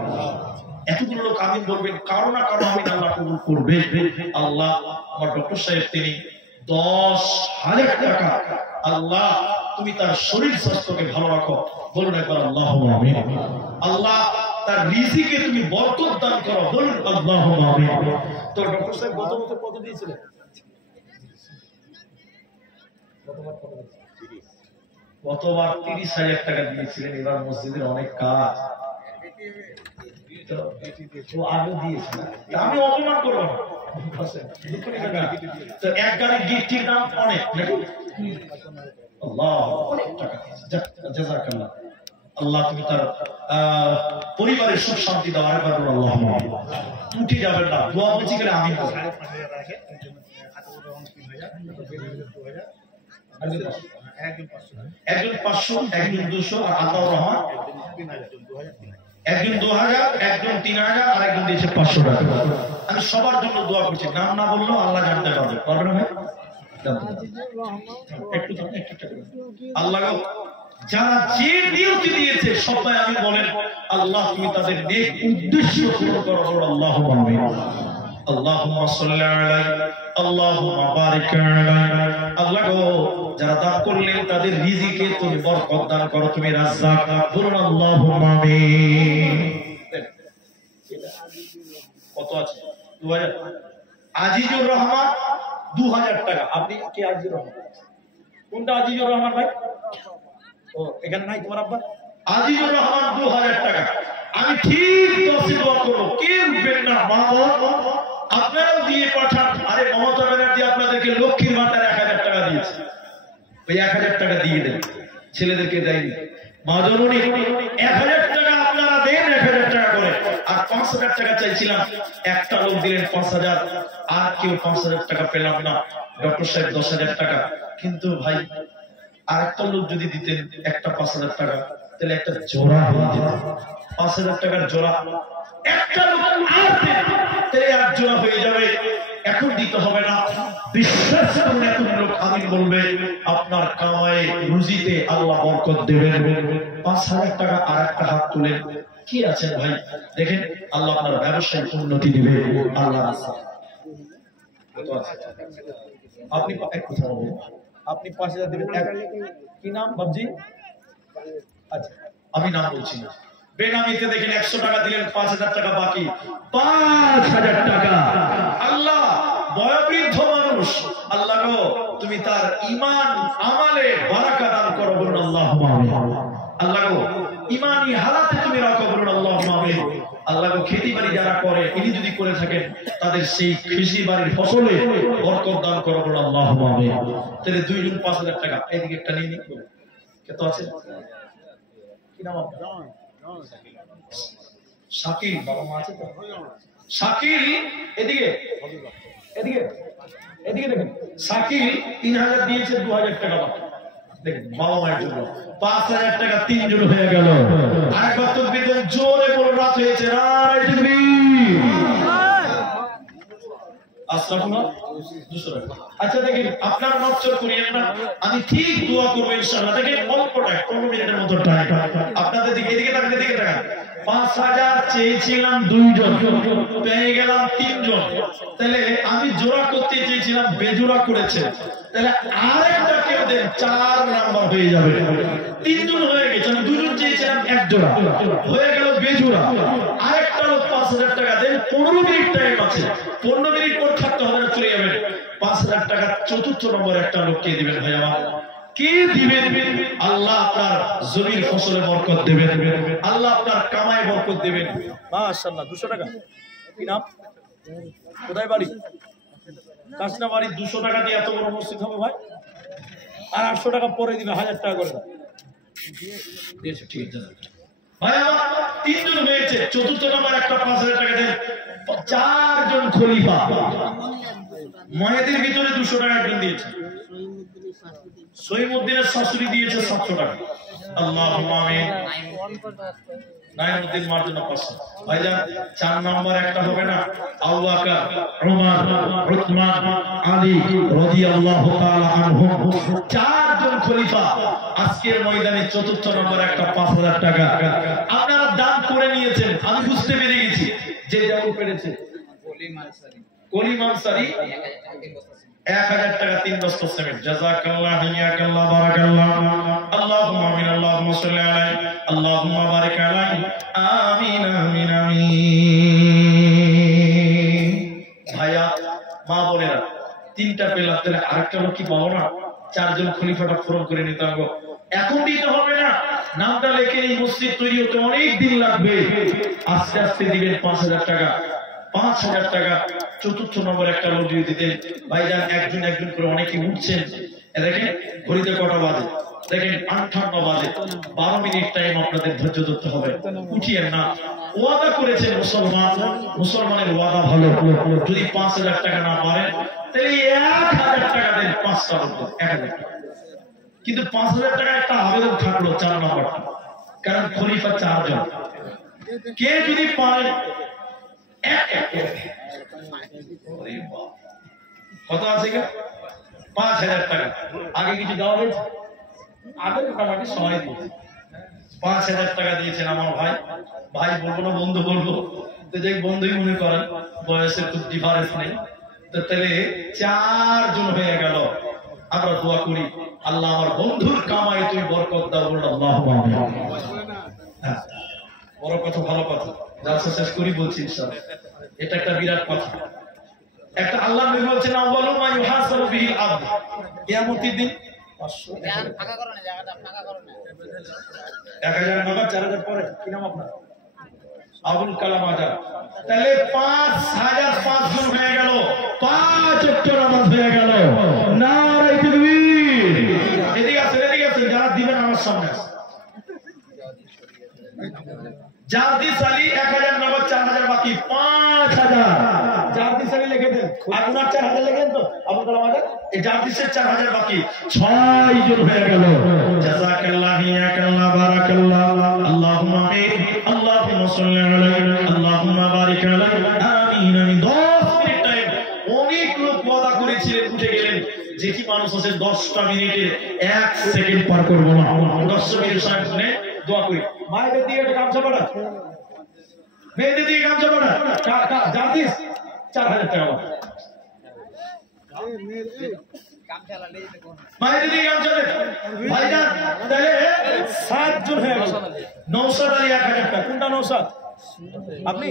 এতগুলো লোক আমিন বলবেন, কারো না কারো আমিন আল্লাহ কবুল করবে। আল্লাহ আমার ডক্টর সাহেব তিনি 10,000 টাকা, আল্লাহ তুমি তার শরীর স্বাস্থ্যকে ভালো রাখো। বলুন একবার আল্লাহুম্মা আমিন। আল্লাহ তার রিজিকে তুমি বরকত দান করো। বলুন আল্লাহুম্মা আমিন। তো ডক্টর সাহেব গত বছর কত দিয়েছিলেন? গতবার 30,000 টাকা দিয়েছিলেন। এবার মসজিদের অনেক কাজ, আগে দিয়েছিল, আমি অপমান করবো না। তো এক গাড়ি গিফটের দাম অনেক নাকি? আল্লাহ অনেক টাকা দিয়েছে, জাযাকাল্লাহ। আল্লাহ তুমি তার পরিবারের সুখ শান্তি দাও। আরেকবার বলুন আল্লাহুম্মা আমিন। উঠে যাবেন না, দোয়া বলছি গেলে আমিন বলুন। একজন 500, একজন 200, আর আতাউর রহমান একজন 2,000, একজন 3,000, আর একজন দিয়েছে 500 টাকা। আমি সবার জন্য দোয়া করছি, নাম না বললেও আল্লাহ জানতে পারবে। পারবে না ভাই? একটু আল্লাহ যারা যে নিয়তি দিয়েছে সবাই আমি বলেন আল্লাহ তুমি তাদের নেক উদ্দেশ্য পূরণ করো। আল্লাহুম্মা আমিন। আল্লাহুম্মা সাল্লি আলাইহি, আল্লাহুম্মা বারিক আলাইহি। আল্লাহ গো যারা দান করলেন তাদের রিজিকে তুমি বরকত দান করো, তুমি রাজ্জাক। বলুন আল্লাহুম্মা আমিন। কত আছে? 2000। আজিজুর রহমান 2000 টাকা। আপনি কি আজিজুর রহমান? কোনটা আজিজুর রহমান ভাই? ও এখানে নাই তোমার আব্বা? আজিজুর রহমান 2000 টাকা। আমি ঠিক 10 দোয়া করব, কেউ উঠবেন না। মা বাবা আপনারাও দিয়ে পাঠান। আরে মমতা ব্যানার্জি আপনাদেরকে লক্ষ্মীর ভান্ডার 1000 টাকা দিয়েছে, ওই 1000 টাকা দিয়ে দেন, ছেলেদেরকে দেয়নি। মা জননী 1000 টাকা আপনারা দেন, 1000 টাকা করে। আর 5,000 টাকা চাইছিলাম, একটা লোক দিলেন 5,000, আর কেউ 5,000 টাকা পেলাম না। ডক্টর সাহেব 10,000 টাকা। কিন্তু ভাই আরেকটা লোক যদি দিতেন একটা 5,000 টাকা, তাহলে একটা জোড়া হয়ে যেত। 5,000 টাকার জোড়া একটা লোক আর দেন, তাহলে আর জোড়া হয়ে যাবে। এখন দিতে হবে না, বিশ্বাস করুন এখন লোক আমিন বলবে, আপনার কামায়ে রুজিতে আল্লাহ বরকত দেবেন। 5,000 টাকা আর একটা হাত তুলেন। কি আছেন ভাই? দেখেন আল্লাহ আপনার ব্যবসায় উন্নতি দিবে। আল্লাহ আপনি এক কথা বলুন, আপনি 5,000 দিবেন। কি নাম বাবজি? আচ্ছা আমি নাম বলছি না। বেনামিতে দেখেন 100 টাকা দিলেন, 5,000 টাকা বাকি, 5,000 টাকা। আল্লাহ বয়োবৃদ্ধ মানুষ, আল্লাহ গো তুমি তার ঈমান আমালে বারাকা দান করো। বলুন আল্লাহুম্মা আমিন। আল্লাহ গো ঈমানি হালাতে তুমি রাখো। বলুন আল্লাহুম্মা আমিন। আল্লাহ গো খেতি বাড়ি যারা করে, ইনি যদি করে থাকেন তাদের সেই কৃষি বাড়ির ফসলে বরকত দান করো। বলুন আল্লাহুম্মা আমিন। তাহলে দুইজন 5,000 টাকা। এদিকে একটা নিয়ে নিন। কত আছে? কি নাম আপনার? শাকিল। বাবা মা আছে তো? শাকিল এদিকে, এদিকে, এদিকে দেখেন। শাকিল 3,000 দিয়েছে, 2,000 টাকা বাকি। বাবা মায়ের জন্য 5000 টাকা 3 জন হয়ে গেল। আরেকবার তাকবীর দেন, জোরে বলুন, রাত হয়েছে। নারে তাকবীর। আচ্ছা দেখেন, আপনার নজর করিয়েন না, আমি ঠিক দোয়া করবো ইনশাআল্লাহ। দেখেন অল্প টাইম, 15 মিনিটের মতো টাইম আপনাদের দিকে, এদিকে তাকান, এদিকে তাকান। 5000 চেয়েছিলাম 2 জন, পেয়ে গেলাম 3 জন। তাহলে আমি জোড়া করতে চেয়েছিলাম, বেজোড়া করেছে। তাহলে আরেকটা কেউ দেন, 4 নাম্বার হয়ে যাবে। 3 জন হয়ে গেছে, আমি 2 জন চেয়েছিলাম, 1 জোড়া হয়ে গেল, বেজোড়া। আরেকটা লোক 5000 টাকা দেন, 15 মিনিট টাইম আছে, 15 মিনিট পর থাকতে হবে না, চলে যাবেন। 5000 টাকা চতুর্থ নম্বর একটা লোককে দিবেন। ভাই আমার কি দিবেন? আল্লাহ আপনার জমির ফসলে বরকত দেবেন, আল্লাহ আপনার কামায় বরকত দেবেন। মাশাআল্লাহ। 200 টাকা। কি নাম? কোথায় বাড়ি? কাশনা বাড়ি। 200 টাকা দিয়ে এত বড় মসজিদ হবে ভাই? আর 800 টাকা পরে দিবে, 1000 টাকা করে দাও। ঠিক আছে ভাই আমার 3 জন হয়েছে, চতুর্থ নম্বর একটা 5000 টাকা দেন। 4 জন খলিফা। মহিদের ভিতরে 200 টাকা একজন দিয়েছে। সৈমুদ্দিনের শাশুড়ি দিয়েছে 700 টাকা। আল্লাহুম্মা আমিন। নাইমুদ্দিন মার্জনা 500। ভাইজান 4 নম্বর একটা হবে না? আবু বকর, ওমর, উসমান, আলী রাদিয়াল্লাহু তাআলা আনহুম, 4 জন খলিফা আজকের ময়দানে চতুর্থ নম্বর একটা 5000 টাকা আপনারা দান করে নিয়েছেন। আমি বুঝতে পেরে গেছি যে যেমন পেরেছে। কলিম আনসারী 1000 টাকা 3 বস্তা সিমেন্ট। জাযাকাল্লাহ, হিয়াকাল্লাহ, বারাকাল্লাহ। আল্লাহুম্মা আমিন। আল্লাহুম্মা সাল্লি আলাইহি, আল্লাহুম্মা বারিক আলাইহি। আমিন আমিন আমিন। ভাইয়া মা বোনেরা, 3টা পেলাম, তাহলে আরেকটা লোক কি পাবো না? 4 জন খলিফাটা পূরণ করে নিতে হবে। এখন দিতে হবে না, নামটা লিখে এই মসজিদ তৈরি হতে অনেক দিন লাগবে। আস্তে আস্তে দিবেন 5000 টাকা। 5000 টাকা চতুর্থ নম্বর একটা লোক দিয়ে দিতেন। ভাইজান একজন একজন করে অনেকে উঠছেন। দেখেন ঘড়িতে কটা বাজে, দেখেন 58 বাজে। 12 মিনিট টাইম আপনাদের ধৈর্য ধরতে হবে, উঠিয়েন না। ওয়াদা করেছেন মুসলমান, মুসলমানের ওয়াদা ভালো। যদি 5000 টাকা না পারেন তাহলে 1000 টাকা দেন। 5টা লোক 1000 টাকা। কিন্তু 5000 টাকা একটা আবেদন থাকলো 4 নম্বরটা, কারণ খলিফা 4 জন। কে যদি পারেন কত আছে? 5000 টাকা। আগে কিছু দেওয়া হয়েছে? আগে মোটামুটি সবাই দিয়েছে। 5000 টাকা দিয়েছেন আমার ভাই। ভাই বলবো না, বন্ধু বলবো, তো যে বন্ধুই মনে করেন, বয়সের খুব ডিফারেন্স নেই। তো তাহলে 4 জন হয়ে গেল। আমরা দোয়া করি, আল্লাহ আমার বন্ধুর কামাই তুমি বরকত দাও। বলুন আল্লাহুম্মা আমিন। বড় কথা, ভালো কথা, জালসা শেষ করি বলছি ইনশাআল্লাহ। এটা একটা বিরাট কথা। একটা আল্লাহর নবী বলেছেন, আউয়ালু মা ইউহাসাবু বিহিল আবদ, কিয়ামতের দিন 500 টাকা করো না, জায়গাটা ফাঁকা করো না। 1000 টাকা 4000 পরে। কি নাম আপনার? আবুল কালাম আজাদ। তাহলে 5000 5 জন হয়ে গেল, 5 ওয়াক্ত নামাজ হয়ে গেল। নারে তাকবীর। এদিকে আসেন, এদিকে আসেন, যারা দিবেন আমার সামনে আসেন। জাতি সালি 1000 নগদ, 4000 বাকি, 5000। জাতি সালি লিখে দেন। আপনার 4000 লিখেন তো আবুল কালাম আজাদ। এই জাতিসের 4000 বাকি, 6 জন হয়ে গেল। জাযাকাল্লাহ, হিয়াকাল্লাহ, বারাকাল্লাহ। আল্লাহুম্মা আমিন। আল্লাহুম্মা সাল্লি আলাইহি, আল্লাহুম্মা বারিক আলাইহি। আমিন আমিন। 10 মিনিট টাইম। অনেক লোক ওয়াদা করেছিলেন, উঠে গেলেন। যে কি মানুষ আছে 10টা মিনিটে 1 সেকেন্ড পার করব না। 10 মিনিট সামনে দোয়া করি। মায়েদের দিয়ে একটা গামছা পড়া, মেয়েদের দিয়ে গামছা পড়া। জাতিস 4000 টাকা। মায়েদের দিয়ে গামছা দেন। ভাইজান তাহলে 7 জন হয়ে গেল। নওশাদ আলী 1000 টাকা। কোনটা নওশাদ? আপনি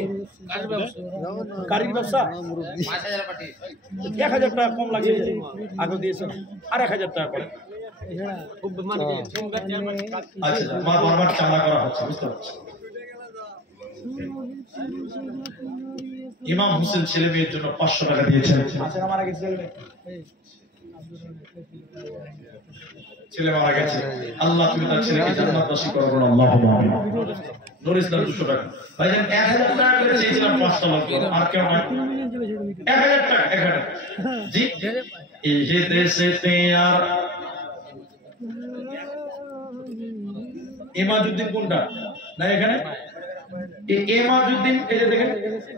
কারিগর ব্যবসা? 1000 টাকা কম লাগে, আগে দিয়েছেন, আর 1000 টাকা করে। আচ্ছা, বারবার চাঁদা করা হচ্ছে, বুঝতে পারছি। ইমাম হোসেন ছেলে মেয়ের জন্য 500 টাকা দিয়েছেন। ছেলে মারা গেছে, আল্লাহ তুমি তার ছেলেকে জান্নাতবাসী করো। আল্লাহুম্মা আমিন। নূর ইসলাম 200 টাকা। ভাইজান 1000 টাকা করে চেয়েছিলাম 5টা লোক, আর কেউ নাই। 1000 টাকা, 1000 জি। এই দেশেতে আর এমাজউদ্দিন কোনটা না এখানে এমাজউদ্দিন এই যে দেখেন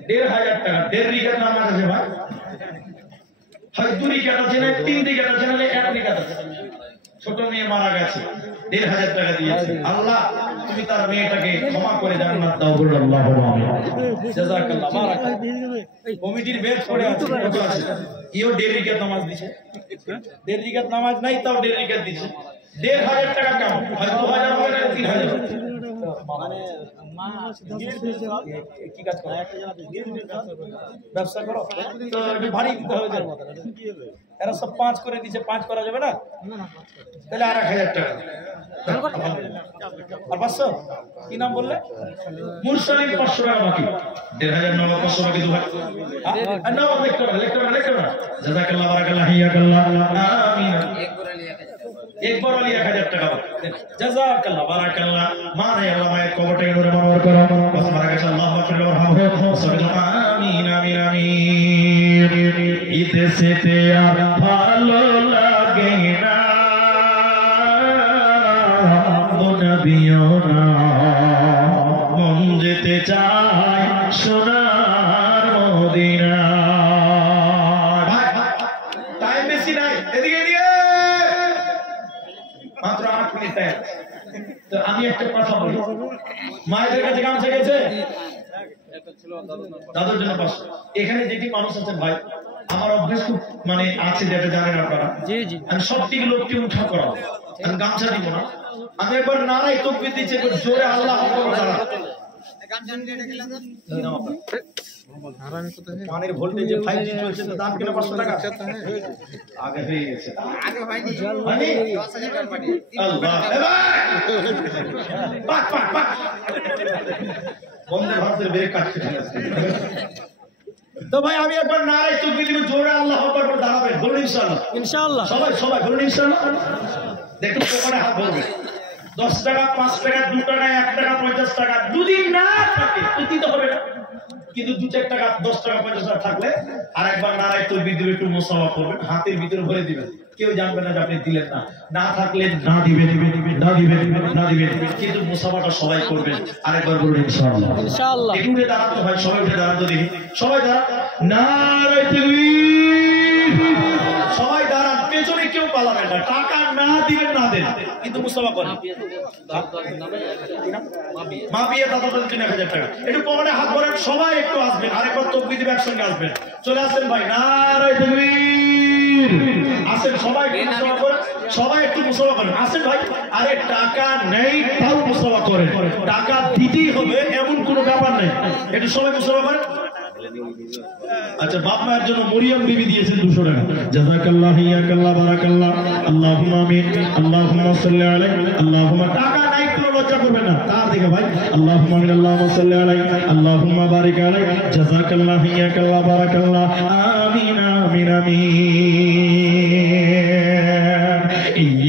১,৫০০ টাকা ১.৫ রিকাত নামাজ আছে ভাই হয় ২ রিকাত আছে না ৩ রিকাত আছে না ১ রিকাত আছে ছোট মেয়ে মারা গেছে ১,৫০০ টাকা দিয়েছে আল্লাহ তুমি তার মেয়েটাকে ক্ষমা করে জান্নাত দাও বলে আল্লাহুম্মা আমিন জাযাকাল্লাহ বারাকাল্লাহ কমিটির বেদ পড়ে আছে কত আছে ইও ১.৫ রিকাত নামাজ দিছে ১.৫ রিকাত নামাজ নাই তাও ১.৫ রিকাত দিছে ১,৫০০ টাকা কাম হয় ২,০০০ হবে না ৩,০০০ মানে কি কাজ করে ব্যবসা করো তো একটু ভারী দিতে হবে এর মতো এরা সব ৫ করে দিছে ৫ করা যাবে না তাহলে আর ১,০০০ টাকা আর ৫০০ কি নাম বললে মুরসালিম ৫০০ টাকা বাকি ১,৫০০ নাম ৫০০ বাকি ২ নাও লিখতে না জাযাকাল্লাহ বারাকাল্লাহ হিয়াকাল্লাহ আমিন একবার আলী ১,০০০ টাকা জাযাকাল্লাহ বারাকাল্লাহ মানে আল্লাহ মায়ের কবরটাকে নূরে মানওয়ার করো বাস মারা গেছে আল্লাহুম্মা সাল্লি ওয়ারহামহু আমিন আমিন আমিন ইতে সেতে আর ভালো লাগে না নবিও না মন যেতে চায় সোনার মদিনা টাইম বেশি নাই এদিকে মাত্র ৮ মিনিট টাইম তো আমি একটা কথা বলি মায়েদের কাছে গামছা গেছে দাদুর জন্য ৫০০ এখানে যেটি মানুষ আছেন ভাই আমার অভ্যাস খুব মানে আছে যেটা জানেন আপনারা জি জি আমি সবথেকে লোককে উঠা করা আমি গামছা দিব না আমি একবার নারাই তাকবীর দিচ্ছি একবার জোরে আল্লাহু আকবার করা গামছা দিয়ে রেখে পানির ভোল্টেজ 5G চলছে তো দাম কেন ৫০০ টাকা আগে হয়ে গেছে আগে হয়নি ১০,০০০ টাকা পানি আল্লাহ পাক পাক পাক বন্ধে ভারতের ব্রেক কাটতে তো ভাই আমি একবার নারাই তাকবীর দিব জোরে আল্লাহু আকবার করে দাঁড়াবেন বলুন ইনশাআল্লাহ ইনশাআল্লাহ সবাই বলুন ইনশাআল্লাহ দেখুন কোপারে হাত ধরবে ১০ টাকা ৫ টাকা ২ টাকা ১ টাকা ৫০ টাকা দুদিন না থাকে দিতে হবে না কিন্তু ২-৪ টাকা ১০ টাকা ৫০ টাকা থাকলে আর একবার নারাই তাকবীর দিবে একটু মুসাফা করবেন হাতের ভিতরে ভরে দিবেন কেউ জানবে না যে আপনি দিলেন না না থাকলে না দিবেন কিন্তু মুসাফাটা সবাই করবেন আরেকবার বলুন ইনশাআল্লাহ ইনশাআল্লাহ একটু উঠে দাঁড়াতে হয় সবাই উঠে দাঁড়াতে দেখি সবাই দাঁড়ান নারাই তাকবীর সবাই দাঁড়ান পেছনে কেউ পালাবেন না টাকা না দিবেন না দেন কিন্তু মুসাফা করেন মাপিয়ে দাদাদের ৩,০০০ টাকা একটু কমনে হাত ভরেন সবাই একটু আসবেন আরেকবার তাকবীর দিবে একসঙ্গে আসবেন চলে আসেন ভাই নারাই তাকবীর আসেন সবাই মুসাফা করেন সবাই একটু মুসাফা করেন আসেন ভাই আরে টাকা নেই তাও মুসাফা করেন টাকা দিতেই হবে এমন কোনো ব্যাপার নেই একটু সবাই মুসাফা করেন আচ্ছা বাপ মায়ের জন্য মরিয়ম বিবি দিয়েছেন ২০০ টাকা জাযাকাল্লাহ হিয়াকাল্লাহ বারাকাল্লাহ আল্লাহুম্মা আমিন আল্লাহুম্মা সাল্লি আলাইহি আল্লাহুম্মা টাকা নাই কোনো লজ্জা করবেন না তার দিকে ভাই আল্লাহুম্মা আমিন আল্লাহুম্মা সাল্লি আলাইহি আল্লাহুম্মা বারিক আলাইহি জাযাকাল্লাহ হিয়াকাল্লাহ বারাকাল্লাহ আমিন আমিন আমিন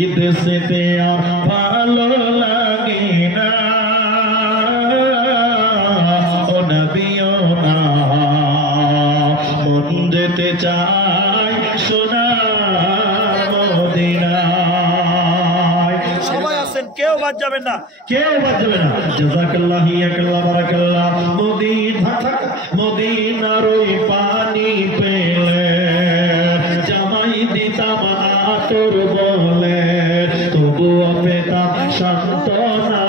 ঈদ সেতে আর ভালো লাগে না ও নবিও না মন যেতে চায় সোনার মদিনায় সবাই আছেন কেউ বাদ যাবেন না জাযাকাল্লাহ হিয়াকাল্লাহ বারাকাল্লাহ মদিনার ওই পানি পেলে জামাই দিতাম আতর বলে তবুও পেতাম সান্ত্বনা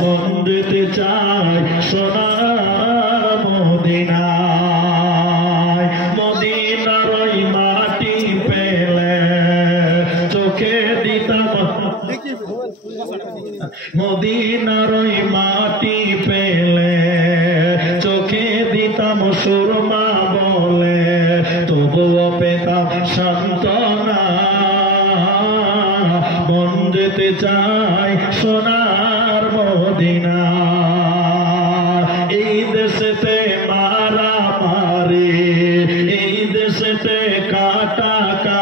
মন যেতে চায় সোনার মদিনায় মদিনার ওই মাটি পেলে চোখে দিতাম মদিনার ওই মাটি পেলে চোখে দিতাম সুরমা বলে তবুও পেতাম সান্ত্বনা মন যেতে চায় সোনার মদিনা এই দেশেতে মারামারি এই দেশেতে